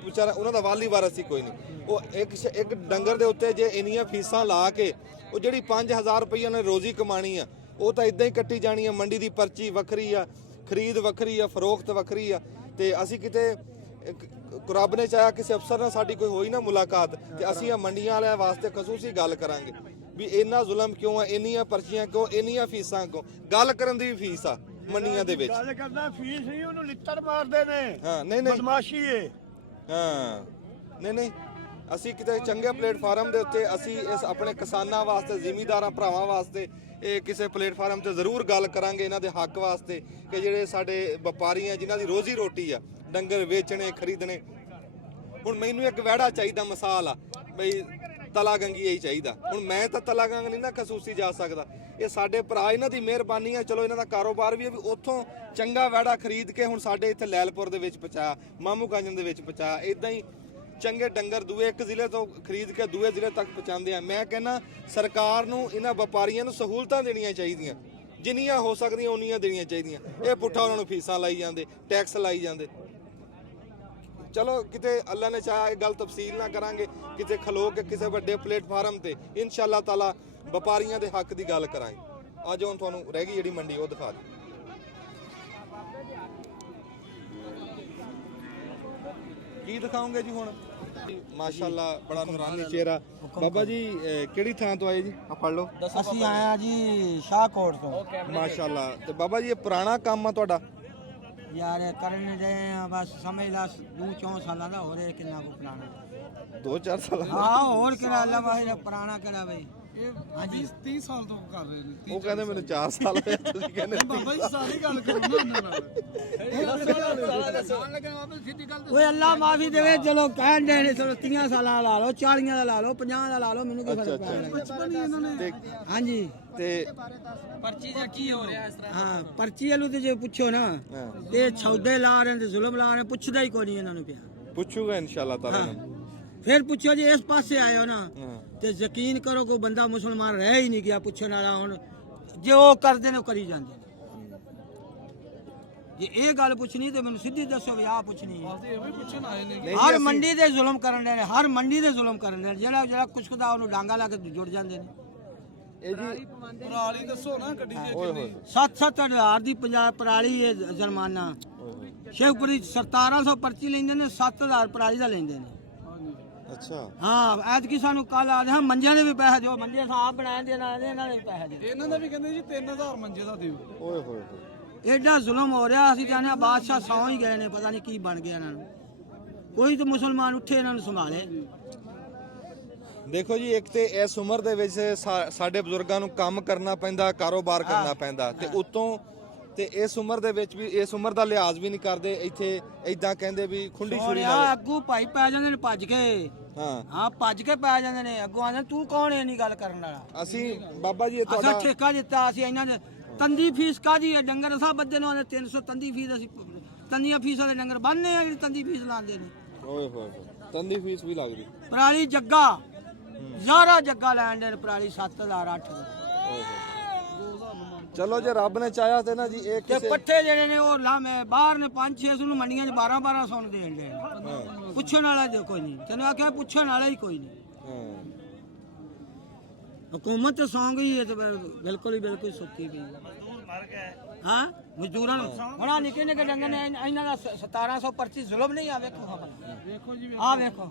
ਵਿਚਾਰਾ, ਉਹਨਾਂ ਦਾ ਵਾਲੀ ਵਾਰਸ ਹੀ ਕੋਈ ਨਹੀਂ। ਉਹ ਇੱਕ ਡੰਗਰ ਦੇ ਉੱਤੇ ਜੇ ਇੰਨੀਆਂ ਫੀਸਾਂ ਲਾ ਕੇ ਉਹ ਜਿਹੜੀ 5,000 ਰੁਪਈਆ ਨੇ ਰੋਜ਼ੀ ਕਮਾਣੀ ਆ, ਉਹ ਤਾਂ ਇਦਾਂ ਹੀ ਕੱਟੀ ਜਾਣੀ ਆ। ਮੰਡੀ ਦੀ ਪਰਚੀ ਵੱਖਰੀ ਆ, ਖਰੀਦ ਵੱਖਰੀ ਆ, ਫਰੋਖਤ ਵੱਖਰੀ ਆ। ਤੇ ਅਸੀਂ ਕਿਤੇ ਰੱਬ ਨੇ ਚਾਹਿਆ ਕਿਸੇ ਅਫਸਰ ਨਾਲ ਸਾਡੀ ਕੋਈ ਹੋਈ ਨਾ ਮੁਲਾਕਾਤ, ਤੇ ਅਸੀਂ ਆ ਮੰਡੀਆਂ ਵਾਲਿਆਂ ਵਾਸਤੇ ਖਸੂਸੀ ਗੱਲ ਕਰਾਂਗੇ ਵੀ ਇੰਨਾ ਜ਼ੁਲਮ ਕਿਉਂ ਆ, ਇੰਨੀਆਂ ਪਰਚੀਆਂ ਕਿਉਂ, ਇੰਨੀਆਂ ਫੀਸਾਂ ਕਿਉਂ। ਗੱਲ ਕਰਨ ਦੀ ਵੀ ਫੀਸ ਆ ਮੰਡੀਆਂ ਦੇ ਵਿੱਚ। ਗੱਲ ਕਰਦਾ ਫੀਸ ਨਹੀਂ, ਉਹਨੂੰ ਲਿੱਤਰ ਮਾਰਦੇ ਨੇ। ਹਾਂ ਨਹੀਂ ਬਦਮਾਸ਼ੀ ਹੈ। ਹਾਂ ਨਹੀਂ ਅਸੀਂ ਕਿਤੇ ਚੰਗੇ ਪਲੇਟਫਾਰਮ ਦੇ ਉੱਤੇ ਅਸੀਂ ਇਸ ਆਪਣੇ ਕਿਸਾਨਾਂ ਵਾਸਤੇ, ਜ਼ਿਮੀਂਦਾਰਾਂ ਭਰਾਵਾਂ ਵਾਸਤੇ ਇਹ ਕਿਸੇ ਪਲੇਟਫਾਰਮ ਤੇ ਜ਼ਰੂਰ ਗੱਲ ਕਰਾਂਗੇ ਇਹਨਾਂ ਦੇ ਹੱਕ ਵਾਸਤੇ, ਕਿ ਜਿਹੜੇ ਸਾਡੇ ਵਪਾਰੀ ਆ ਜਿਨ੍ਹਾਂ ਦੀ ਰੋਜ਼ੀ ਰੋਟੀ ਆ ਡੰਗਰ ਵੇਚਣੇ ਖਰੀਦਣੇ। ਹੁਣ ਮੈਨੂੰ ਇੱਕ ਵਿਹੜਾ ਚਾਹੀਦਾ, ਮਿਸਾਲ ਆ ਬਈ ਤਲਾ ਗੰਗੀ ਇਹੀ ਚਾਹੀਦਾ। ਹੁਣ ਮੈਂ ਤਾਂ ਤਲਾ ਗੰਗ ਨਹੀਂ ਨਾ ਖਸੂਸੀ ਜਾ ਸਕਦਾ। ਇਹ ਸਾਡੇ ਭਰਾ, ਇਹਨਾਂ ਦੀ ਮਿਹਰਬਾਨੀ ਆ। ਚਲੋ ਇਹਨਾਂ ਦਾ ਕਾਰੋਬਾਰ ਵੀ ਹੈ, ਵੀ ਉੱਥੋਂ ਚੰਗਾ ਵਿਹੜਾ ਖਰੀਦ ਕੇ ਹੁਣ ਸਾਡੇ ਇੱਥੇ ਲੈਲਪੁਰ ਦੇ ਵਿੱਚ ਪਹੁੰਚਾਇਆ, ਮਾਮੂ ਕਾਂਜਨ ਦੇ ਵਿੱਚ ਪਹੁੰਚਾਇਆ। ਇਦਾਂ ਹੀ ਚੰਗੇ ਡੰਗਰ ਦੂਏ ਇੱਕ ਜ਼ਿਲ੍ਹੇ ਤੋਂ ਖਰੀਦ ਕੇ ਦੂਏ ਜ਼ਿਲ੍ਹੇ ਤੱਕ ਪਹੁੰਚਾਉਂਦੇ ਆ। ਮੈਂ ਕਹਿੰਦਾ ਸਰਕਾਰ ਨੂੰ ਇਹਨਾਂ ਵਪਾਰੀਆਂ ਨੂੰ ਸਹੂਲਤਾਂ ਦੇਣੀਆਂ ਚਾਹੀਦੀਆਂ, ਜਿੰਨੀਆਂ ਹੋ ਸਕਦੀਆਂ ਉਨੀਆਂ ਦੇਣੀਆਂ ਚਾਹੀਦੀਆਂ। ਇਹ ਪੁੱਠਾ ਉਹਨਾਂ ਨੂੰ ਫੀਸਾਂ ਲਾਈ ਜਾਂਦੇ, ਟੈਕਸ ਲਾਈ ਜਾਂਦੇ। ਚਲੋ ਕਿਤੇ ਅੱਲਾ ਨੇ ਚਾਹਿਆ ਇਹ ਗੱਲ ਤਫਸੀਲ ਨਾ ਕਰਾਂਗੇ, ਕਿਤੇ ਖਲੋ ਕੇ ਕਿਸੇ ਵੱਡੇ ਪਲੇਟਫਾਰਮ ਤੇ ਇਨਸ਼ਾਅੱਲਾ ਤਾਲਾ ਵਪਾਰੀਆਂ ਦੇ ਹੱਕ ਦੀ ਗੱਲ ਕਰਾਂਗੇ। ਅੱਜ ਹੁਣ ਤੁਹਾਨੂੰ ਰਹਿ ਗਈ ਜਿਹੜੀ ਮੰਡੀ ਉਹ ਦਿਖਾ ਦਿਓ। ਕੀ ਦਿਖਾਓਗੇ ਜੀ ਹੁਣ? ਮਾਸ਼ਾਅੱਲਾ ਬੜਾ ਨੂਰਾਨੀ ਚਿਹਰਾ। ਬਾਬਾ ਜੀ ਕਿਹੜੀ ਥਾਂ ਤੋਂ ਆਏ ਜੀ? ਆ ਫੜ ਲਓ। ਅਸੀਂ ਆਏ ਆ ਜੀ ਸ਼ਾਹਕੋਟ ਤੋਂ। ਮਾਸ਼ਾਅੱਲਾ। ਤੇ ਬਾਬਾ ਜੀ ਇਹ ਪੁਰਾਣਾ ਕੰਮ ਆ ਤੁਹਾਡਾ? ਯਾਰ ਕਰਨ ਰਹੇ ਆ ਬਸ ਸਮਝ ਲਾ 2-4 ਸਾਲਾਂ ਦਾ ਹੋ ਰਿਹਾ। ਕਿੰਨਾ ਕੋ ਪੁਰਾਣਾ? 2-4 ਸਾਲ। ਹਾਂ ਹੋਰ ਕਿਹੜਾ ਅੱਲਾ ਵਾਹਿਦ ਪੁਰਾਣਾ ਕਿਹੜਾ ਬਈ? ਹਾਂਜੀ 30 ਸਾਲ ਤੋਂ ਕਰ ਰਹੇ ਨੇ। ਉਹ ਕਹਿੰਦੇ ਮੈਨੂੰ 4 ਸਾਲ ਹੋਏ, ਤੁਸੀਂ ਕਹਿੰਦੇ ਬਾਬਾ ਜੀ ਸਾਰੀ ਗੱਲ ਕਰੋ ਨਾ ਉਹਨਾਂ ਨਾਲ। ਓਏ ਅੱਲਾ ਮਾਫੀ ਦੇਵੇ। ਚਲੋ ਕਹਿਣ ਦੇ ਨੇ ਚਲੋ 30 ਸਾਲਾਂ ਦਾ ਲਾ ਲਓ, 40 ਦਾ ਲਾ ਲਓ, 50 ਦਾ ਲਾ ਲਓ, ਮੈਨੂੰ ਕੀ ਫਰਕ ਪੈਣਾ। ਬਚਪਨ ਹੀ ਇਹਨਾਂ ਨੇ। ਹਾਂਜੀ ਤੇ ਪਰਚੀ ਦਾ ਕੀ ਹੋ ਰਿਹਾ ਇਸ ਤਰ੍ਹਾਂ? ਹਾਂ ਪਰਚੀ ਵਾਲੂ ਤੇ ਜੇ ਪੁੱਛੋ ਨਾ ਇਹ ਸੌਦੇ ਲਾ ਰਹੇ ਨੇ, ਜ਼ੁਲਮ ਲਾ ਰਹੇ, ਪੁੱਛਦਾ ਹੀ ਕੋਈ ਨਹੀਂ ਇਹਨਾਂ ਨੂੰ ਪਿਆ। ਪੁੱਛੂਗਾ ਇਨਸ਼ਾਅੱਲਾ ਤਾਲਾ। ਫਿਰ ਪੁੱਛੋ ਜੇ ਇਸ ਪਾਸੇ ਆਏ ਹੋ ਨਾ ਤੇ ਯਕੀਨ ਕਰੋ ਕੋਈ ਬੰਦਾ ਮੁਸਲਮਾਨ ਰਹਿ ਹੀ ਨਹੀਂ ਗਿਆ ਪੁੱਛਣ ਵਾਲਾ। ਹੁਣ ਜੇ ਉਹ ਕਰਦੇ ਨੇ ਉਹ ਕਰੀ ਜਾਂਦੇ ਨੇ। ਜੇ ਇਹ ਗੱਲ ਪੁੱਛਣੀ ਤੇ ਮੈਨੂੰ ਸਿੱਧੀ ਦੱਸੋ ਵੀ ਆਹ ਪੁੱਛਣੀ ਹੈ। ਹਰ ਮੰਡੀ ਦੇ ਜ਼ੁਲਮ ਕਰਨ ਦੇ ਨੇ, ਹਰ ਮੰਡੀ ਦੇ ਜ਼ੁਲਮ ਕਰਨ ਦੇ। ਜਿਹੜਾ ਕੁਛ ਦਾ ਉਹਨੂੰ ਡਾਂਗਾ ਲਾ ਕੇ ਜੁੜ ਜਾਂਦੇ ਨੇ। ਇਹ ਜੀ ਪਰਾਲੀ ਦੱਸੋ ਨਾ ਗੱਡੀ ਦੇ ਓਏ ਹੋਏ 7-7 ਹਜ਼ਾਰ ਦੀ ਪੰਜਾਬ ਪਰਾਲੀ ਹੈ ਜੁਰਮਾਨਾ। ਸ਼ੇਖਪੁਰੀ 1700 ਪਰਚੀ ਲੈਂਦੇ ਨੇ, 7000 ਪਰਾਲੀ ਦਾ ਲੈਂਦੇ ਨੇ। ਅੱਛਾ ਹਾਂ ਐਤਕੀ ਸਾਨੂੰ ਕੱਲ ਆ ਰਿਹਾ ਮੰਜਿਆਂ ਦੇ ਵੀ ਪੈਸੇ ਦਿਓ। ਮੰਜੇ ਸਾਹਬ ਬਣਾਏ ਦੇ ਨਾਲ ਇਹਨਾਂ ਦੇ ਪੈਸੇ ਦਿਓ। ਇਹਨਾਂ ਦਾ ਵੀ ਕਹਿੰਦੇ ਜੀ 3000 ਮੰਜੇ ਦਾ ਦਿਓ। ਓਏ ਹੋਏ ਐਡਾ ਜ਼ੁਲਮ ਹੋ ਰਿਹਾ। ਅਸੀਂ ਕਹਿੰਦੇ ਆ ਬਾਦਸ਼ਾਹ ਸੌਂ ਹੀ ਗਏ ਨੇ, ਪਤਾ ਨਹੀਂ ਕੀ ਬਣ ਗਿਆ ਇਹਨਾਂ ਨੂੰ। ਕੋਈ ਤਾਂ ਮੁਸਲਮਾਨ ਉੱਠੇ ਇਹਨਾਂ ਨੂੰ ਸੰਭਾਲੇ। ਦੇਖੋ ਜੀ, ਇੱਕ ਤੇ ਇਸ ਉਮਰ ਦੇ ਵਿੱਚ ਸਾਡੇ ਬਜ਼ੁਰਗਾਂ ਨੂੰ ਕੰਮ ਕਰਨਾ ਪੈਂਦਾ, ਕਾਰੋਬਾਰ ਕਰਨਾ ਪੈਂਦਾ, ਤੇ ਉਤੋਂ ਤੇ ਇਸ ਉਮਰ ਦੇ ਵਿੱਚ ਵੀ ਇਸ ਉਮਰ ਦਾ ਲਿਹਾਜ਼ ਵੀ ਨਹੀਂ ਕਰਦੇ। ਇੱਥੇ ਇਦਾਂ ਕਹਿੰਦੇ ਵੀ ਖੁੰਡੀ ਛੁਰੀ ਨਾਲ ਅੱਗੋਂ ਭਾਈ ਪੈ ਜਾਂਦੇ ਨੇ ਭੱਜ ਕੇ। ਹਾਂ ਭੱਜ ਕੇ ਪੈ ਜਾਂਦੇ ਨੇ। ਅੱਗੋਂ ਆਂਦੇ ਤੂੰ ਕੌਣ ਹੈ ਨਹੀਂ ਗੱਲ ਕਰਨ ਵਾਲਾ। ਅਸੀਂ ਬਾਬਾ ਜੀ ਅਸਾਂ ਠੇਕਾ ਦਿੱਤਾ, ਅਸੀਂ ਇਹਨਾਂ ਦੇ ਤੰਦੀ ਫੀਸ ਕਾਦੀ ਹੈ? ਡੰਗਰ ਅਸਾਂ ਬੱਦੇ ਨੂੰ 300 ਤੰਦੀ ਫੀਸ, ਅਸੀਂ ਤੰਦੀਆਂ ਫੀਸਾਂ ਦੇ ਡੰਗਰ ਬੰਨ੍ਹਨੇ ਆ ਜਿਹੜੀ ਤੰਦੀ ਫੀਸ ਲਾਉਂਦੇ ਨੇ। ਓਏ ਹੋਏ ਹੋਏ, ਤੰਦੀ ਫੀਸ ਵੀ ਲੱਗਦੀ। ਪਰਾਲੀ ਜੱਗਾ ਯਾਰਾ ਜੱਗਾ ਲੈਣ ਦੇ ਪਰਾਲੀ 7000 8,000। ਓਏ ਹੋਏ। ਚਲੋ ਜੇ ਰੱਬ ਨੇ ਚਾਹਿਆ ਤੇ ਨਾ ਜੀ ਇਹ ਤੇ ਕਿਸੇ ਪੱਠੇ ਜਿਹੜੇ ਨੇ ਉਹ ਲਾਵੇਂ ਬਾਹਰ ਨੇ 5-600 ਨੂੰ ਮੰਡੀਆਂ 'ਚ 1200 ਨੂੰ ਦੇਣ ਦੇ। ਪੁੱਛਣ ਵਾਲਾ ਜੇ ਕੋਈ ਨਹੀਂ, ਤੈਨੂੰ ਆਖਿਆ ਪੁੱਛਣ ਵਾਲਾ ਹੀ ਕੋਈ ਨਹੀਂ। हुकूमत तो सौ गई है तो बिल्कुल ही बिल्कुल सुती गई। हाँ मजदूर बड़ा निके निके डंगर ने इन्हों 1700 पर्ची जुल्म नहीं आ वेखो जी आ वेखो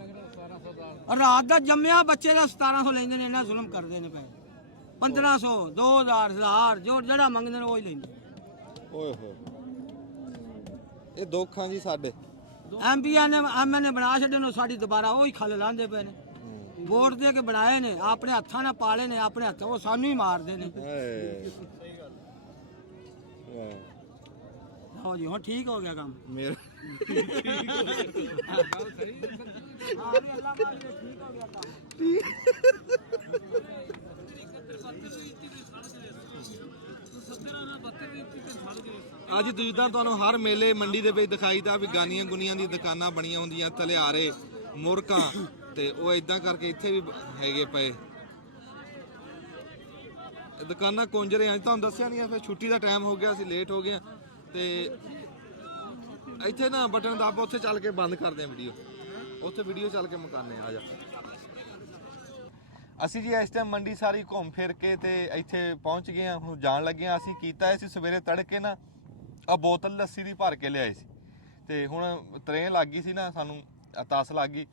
रात का जम्मिया बच्चे का 1700 लेंदे ने इन्ना जुल्म करते ने पे 1500 2000 1000 जो जड़ा मंगदे ने वही लेंदे। ਓਏ ਹੋਏ ਇਹ ਦੁੱਖ ਆ ਜੀ ਸਾਡੇ। एमपी ने एमएनए बना छड़े ने साडी दोबारा वही खल लांदे पे ने। वोट दे के बनाए ने अपने हत्थां नाल पाले ने अपने हत्थ वो सानू ही मारदे ने। हाँ जी हाँ ठीक हो गया काम मेरा ਅੱਜ ਤੁਸੀਂ ਤੁਹਾਨੂੰ ਹਰ ਮੇਲੇ ਮੰਡੀ ਦੇ ਵਿੱਚ ਦਿਖਾਈ ਦਾ ਵੀ ਗਾਨੀਆਂ ਗੁਨੀਆਂ ਦੀ ਦੁਕਾਨਾਂ ਬਣੀਆਂ ਹੁੰਦੀਆਂ, ਤਲਿਆਰੇ ਮੁਰਕਾਂ ਤੇ ਉਹ ਇਦਾਂ ਕਰਕੇ ਇੱਥੇ ਵੀ ਹੈਗੇ ਪਏ ਦੁਕਾਨਾਂ ਕੁੰਜਰੇ। ਅੱਜ ਤੁਹਾਨੂੰ ਦੱਸਿਆ ਨਹੀਂ, ਫਿਰ ਛੁੱਟੀ ਦਾ ਟਾਈਮ ਹੋ ਗਿਆ, ਅਸੀਂ ਲੇਟ ਹੋ ਗਏ ਤੇ ਇੱਥੇ ਨਾ ਬਟਨ ਦੱਬ ਉੱਥੇ ਚੱਲ ਕੇ ਬੰਦ ਕਰਦੇ ਆ ਵੀਡੀਓ, ਉੱਥੇ ਵੀਡੀਓ ਚੱਲ ਕੇ ਮੁਕਾਨੇ ਆ ਜਾ। ਅਸੀਂ ਜੀ ਇਸ ਟਾਈਮ ਮੰਡੀ ਸਾਰੀ ਘੁੰਮ ਫਿਰ ਕੇ ਤੇ ਇੱਥੇ ਪਹੁੰਚ ਗਏ ਆ, ਹੁਣ ਜਾਣ ਲੱਗੇ ਆ। ਅਸੀਂ ਕੀਤਾ ਸੀ ਸਵੇਰੇ ਤੜਕੇ ਨਾ ਆ ਬੋਤਲ ਲੱਸੀ ਦੀ ਭਰ ਕੇ ਲਿਆਏ ਸੀ ਤੇ ਹੁਣ ਤਰੇਂ ਲੱਗ ਗਈ ਸੀ ਨਾ, ਸਾਨੂੰ ਤਸ ਲੱਗ ਗਈ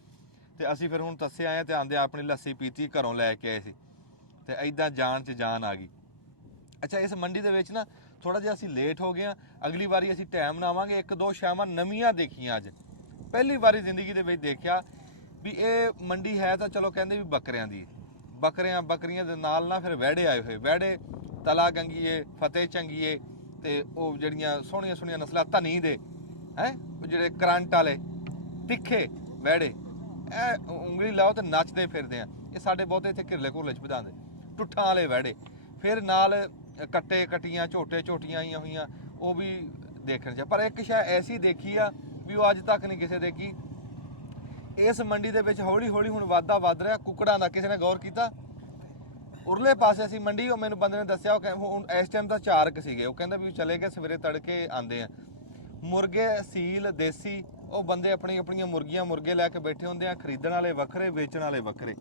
ਤੇ ਅਸੀਂ ਫਿਰ ਹੁਣ ਤੱਸੇ ਆਏ ਤੇ ਆਂਦੇ ਆਪਣੀ ਲੱਸੀ ਪੀਤੀ, ਘਰੋਂ ਲੈ ਕੇ ਆਏ ਸੀ ਤੇ ਐਦਾਂ ਜਾਣ 'ਚ ਜਾਨ ਆ ਗਈ। ਅੱਛਾ ਇਸ ਮੰਡੀ ਦੇ ਵਿੱਚ ਨਾ ਥੋੜਾ ਜਿਹਾ ਅਸੀਂ ਲੇਟ ਹੋ ਗਏ ਆ, ਅਗਲੀ ਵਾਰੀ ਅਸੀਂ ਟਾਈਮ ਨਾਲ ਆਵਾਂਗੇ। ਇੱਕ ਦੋ ਸ਼ਾਮਾਂ ਨਵੀਆਂ ਦੇਖੀਆਂ, ਅੱਜ ਪਹਿਲੀ ਵਾਰੀ ਜ਼ਿੰਦਗੀ ਦੇ ਵਿੱਚ ਦੇਖਿਆ ਵੀ ਇਹ ਮੰਡੀ ਹੈ ਤਾਂ ਚਲੋ ਕਹਿੰਦੇ ਵੀ ਬੱਕਰਿਆਂ ਦੀ, ਬੱਕਰੀਆਂ ਦੇ ਨਾਲ ਨਾ ਫਿਰ ਵਹਿੜੇ ਆਏ ਹੋਏ, ਵਹਿੜੇ ਤਲਾ ਗੰਗੀਏ, ਫਤਿਹ ਚੰਗੀਏ ਤੇ ਉਹ ਜਿਹੜੀਆਂ ਸੋਹਣੀਆਂ ਸੋਹਣੀਆਂ ਨਸਲਾਂ ਧਨੀ ਦੇ ਹੈ, ਉਹ ਜਿਹੜੇ ਕਰੰਟ ਵਾਲੇ ਤਿੱਖੇ ਵਹਿੜੇ, ਇਹ ਉਂਗਲੀ ਲਾਓ ਤੇ ਨੱਚਦੇ ਫਿਰਦੇ ਆ। ਇਹ ਸਾਡੇ ਬਹੁਤੇ ਇੱਥੇ ਘਿਰਲੇ ਘੁਰਲੇ 'ਚ ਵਧਾਉਂਦੇ ਟੁੱਠਾਂ ਵਾਲੇ ਵਹਿੜੇ, ਫਿਰ ਨਾਲ ਕੱਟੇ ਕੱਟੀਆਂ ਝੋਟੇ ਝੋਟੀਆਂ ਆਈਆਂ ਹੋਈਆਂ, ਉਹ ਵੀ ਦੇਖਣ 'ਚ। ਪਰ ਇੱਕ ਸ਼ੈ ਐਸੀ ਦੇਖੀ ਆ ਵੀ ਉਹ ਅੱਜ ਤੱਕ ਨਹੀਂ ਕਿਸੇ ਦੇਖੀ। ਇਸ ਮੰਡੀ ਦੇ ਵਿੱਚ ਹੌਲੀ ਹੌਲੀ ਹੁਣ ਵਾਧਾ ਵੱਧ ਰਿਹਾ ਕੁੱਕੜਾਂ ਦਾ। ਕਿਸੇ ਨੇ ਗੌਰ ਕੀਤਾ? ਉਰਲੇ ਪਾਸੇ ਅਸੀਂ ਮੰਡੀ, ਉਹ ਮੈਨੂੰ ਬੰਦੇ ਨੇ ਦੱਸਿਆ, ਉਹ ਇਸ ਟਾਈਮ ਤਾਂ 4 ਸੀਗੇ, ਉਹ ਕਹਿੰਦਾ ਵੀ ਚਲੇ ਗਏ ਸਵੇਰੇ ਤੜਕੇ ਆਉਂਦੇ ਆ। ਮੁਰਗੇ ਸੀਲ ਦੇਸੀ, ਉਹ ਬੰਦੇ ਆਪਣੀਆਂ ਮੁਰਗੇ ਲੈ ਕੇ ਬੈਠੇ ਹੁੰਦੇ ਆ, ਖਰੀਦਣ ਵਾਲੇ ਵੱਖਰੇ, ਵੇਚਣ ਵਾਲੇ ਵੱਖਰੇ।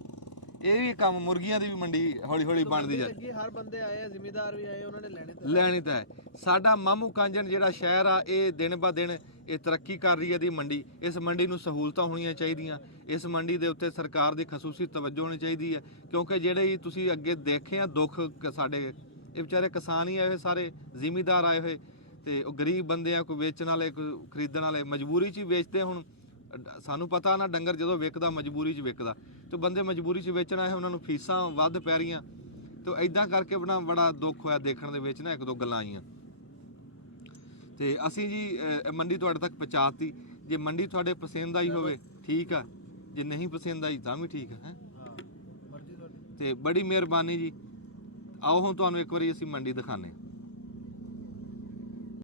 ਇਹ ਵੀ ਕੰਮ ਮੁਰਗੀਆਂ ਦੀ ਵੀ ਮੰਡੀ ਹੌਲੀ ਹੌਲੀ ਬਣਦੀ ਜਾਂਦੀ। ਹਰ ਬੰਦੇ ਆਏ ਆ, ਜ਼ਿਮੀਦਾਰ ਵੀ ਆਏ, ਉਹਨਾਂ ਨੇ ਲੈਣੀ ਤਾਂ ਹੈ। ਸਾਡਾ ਮਾਮੂ ਕਾਂਜਣ ਜਿਹੜਾ ਸ਼ਹਿਰ ਆ, ਇਹ ਦਿਨ ਬ ਦਿਨ ਇਹ ਤਰੱਕੀ ਕਰ ਰਹੀ ਹੈ ਦੀ ਮੰਡੀ। ਇਸ ਮੰਡੀ ਨੂੰ ਸਹੂਲਤਾਂ ਹੋਣੀਆਂ ਚਾਹੀਦੀਆਂ, ਇਸ ਮੰਡੀ ਦੇ ਉੱਤੇ ਸਰਕਾਰ ਦੀ ਖਸੂਸੀ ਤਵੱਜੋ ਹੋਣੀ ਚਾਹੀਦੀ ਹੈ, ਕਿਉਂਕਿ ਜਿਹੜੇ ਤੁਸੀਂ ਅੱਗੇ ਦੇਖੇ ਆ ਦੁੱਖ ਸਾਡੇ, ਇਹ ਵਿਚਾਰੇ ਕਿਸਾਨ ਹੀ ਆਏ ਹੋਏ, ਸਾਰੇ ਜ਼ਿਮੀਦਾਰ ਆਏ ਹੋਏ ਤੇ ਉਹ ਗਰੀਬ ਬੰਦੇ ਆ, ਕੋਈ ਵੇਚਣ ਵਾਲੇ ਕੋਈ ਖਰੀਦਣ ਵਾਲੇ, ਮਜਬੂਰੀ 'ਚ ਹੀ ਵੇਚਦੇ। ਹੁਣ ਸਾਨੂੰ ਪਤਾ ਨਾ ਡੰਗਰ ਜਦੋਂ ਵਿਕਦਾ ਮਜਬੂਰੀ 'ਚ ਵਿਕਦਾ, ਤੇ ਬੰਦੇ ਮਜਬੂਰੀ 'ਚ ਵੇਚਣ ਆਏ, ਉਹਨਾਂ ਨੂੰ ਫੀਸਾਂ ਵੱਧ ਪੈ ਰਹੀਆਂ ਤੇ ਇਦਾਂ ਕਰਕੇ ਬੜਾ ਦੁੱਖ ਹੋਇਆ ਦੇਖਣ ਦੇ ਵਿੱਚ ਨਾ। ਇੱਕ ਦੋ ਗੱਲਾਂ ਆਈਆਂ ਤੇ ਅਸੀਂ ਜੀ ਮੰਡੀ ਤੁਹਾਡੇ ਤੱਕ ਪਹੁੰਚਾਤੀ। ਜੇ ਮੰਡੀ ਤੁਹਾਡੇ ਪਸੰਦ ਆਈ ਹੋਵੇ ਠੀਕ ਆ, ਜੇ ਨਹੀਂ ਪਸੰਦ ਆਈ ਤਾਂ ਵੀ ਠੀਕ ਹੈ ਤੇ ਬੜੀ ਮਿਹਰਬਾਨੀ ਜੀ। ਆਓ ਹੁਣ ਤੁਹਾਨੂੰ ਇੱਕ ਵਾਰੀ ਅਸੀਂ ਮੰਡੀ ਦਿਖਾਉਂਦੇ ਹਾਂ।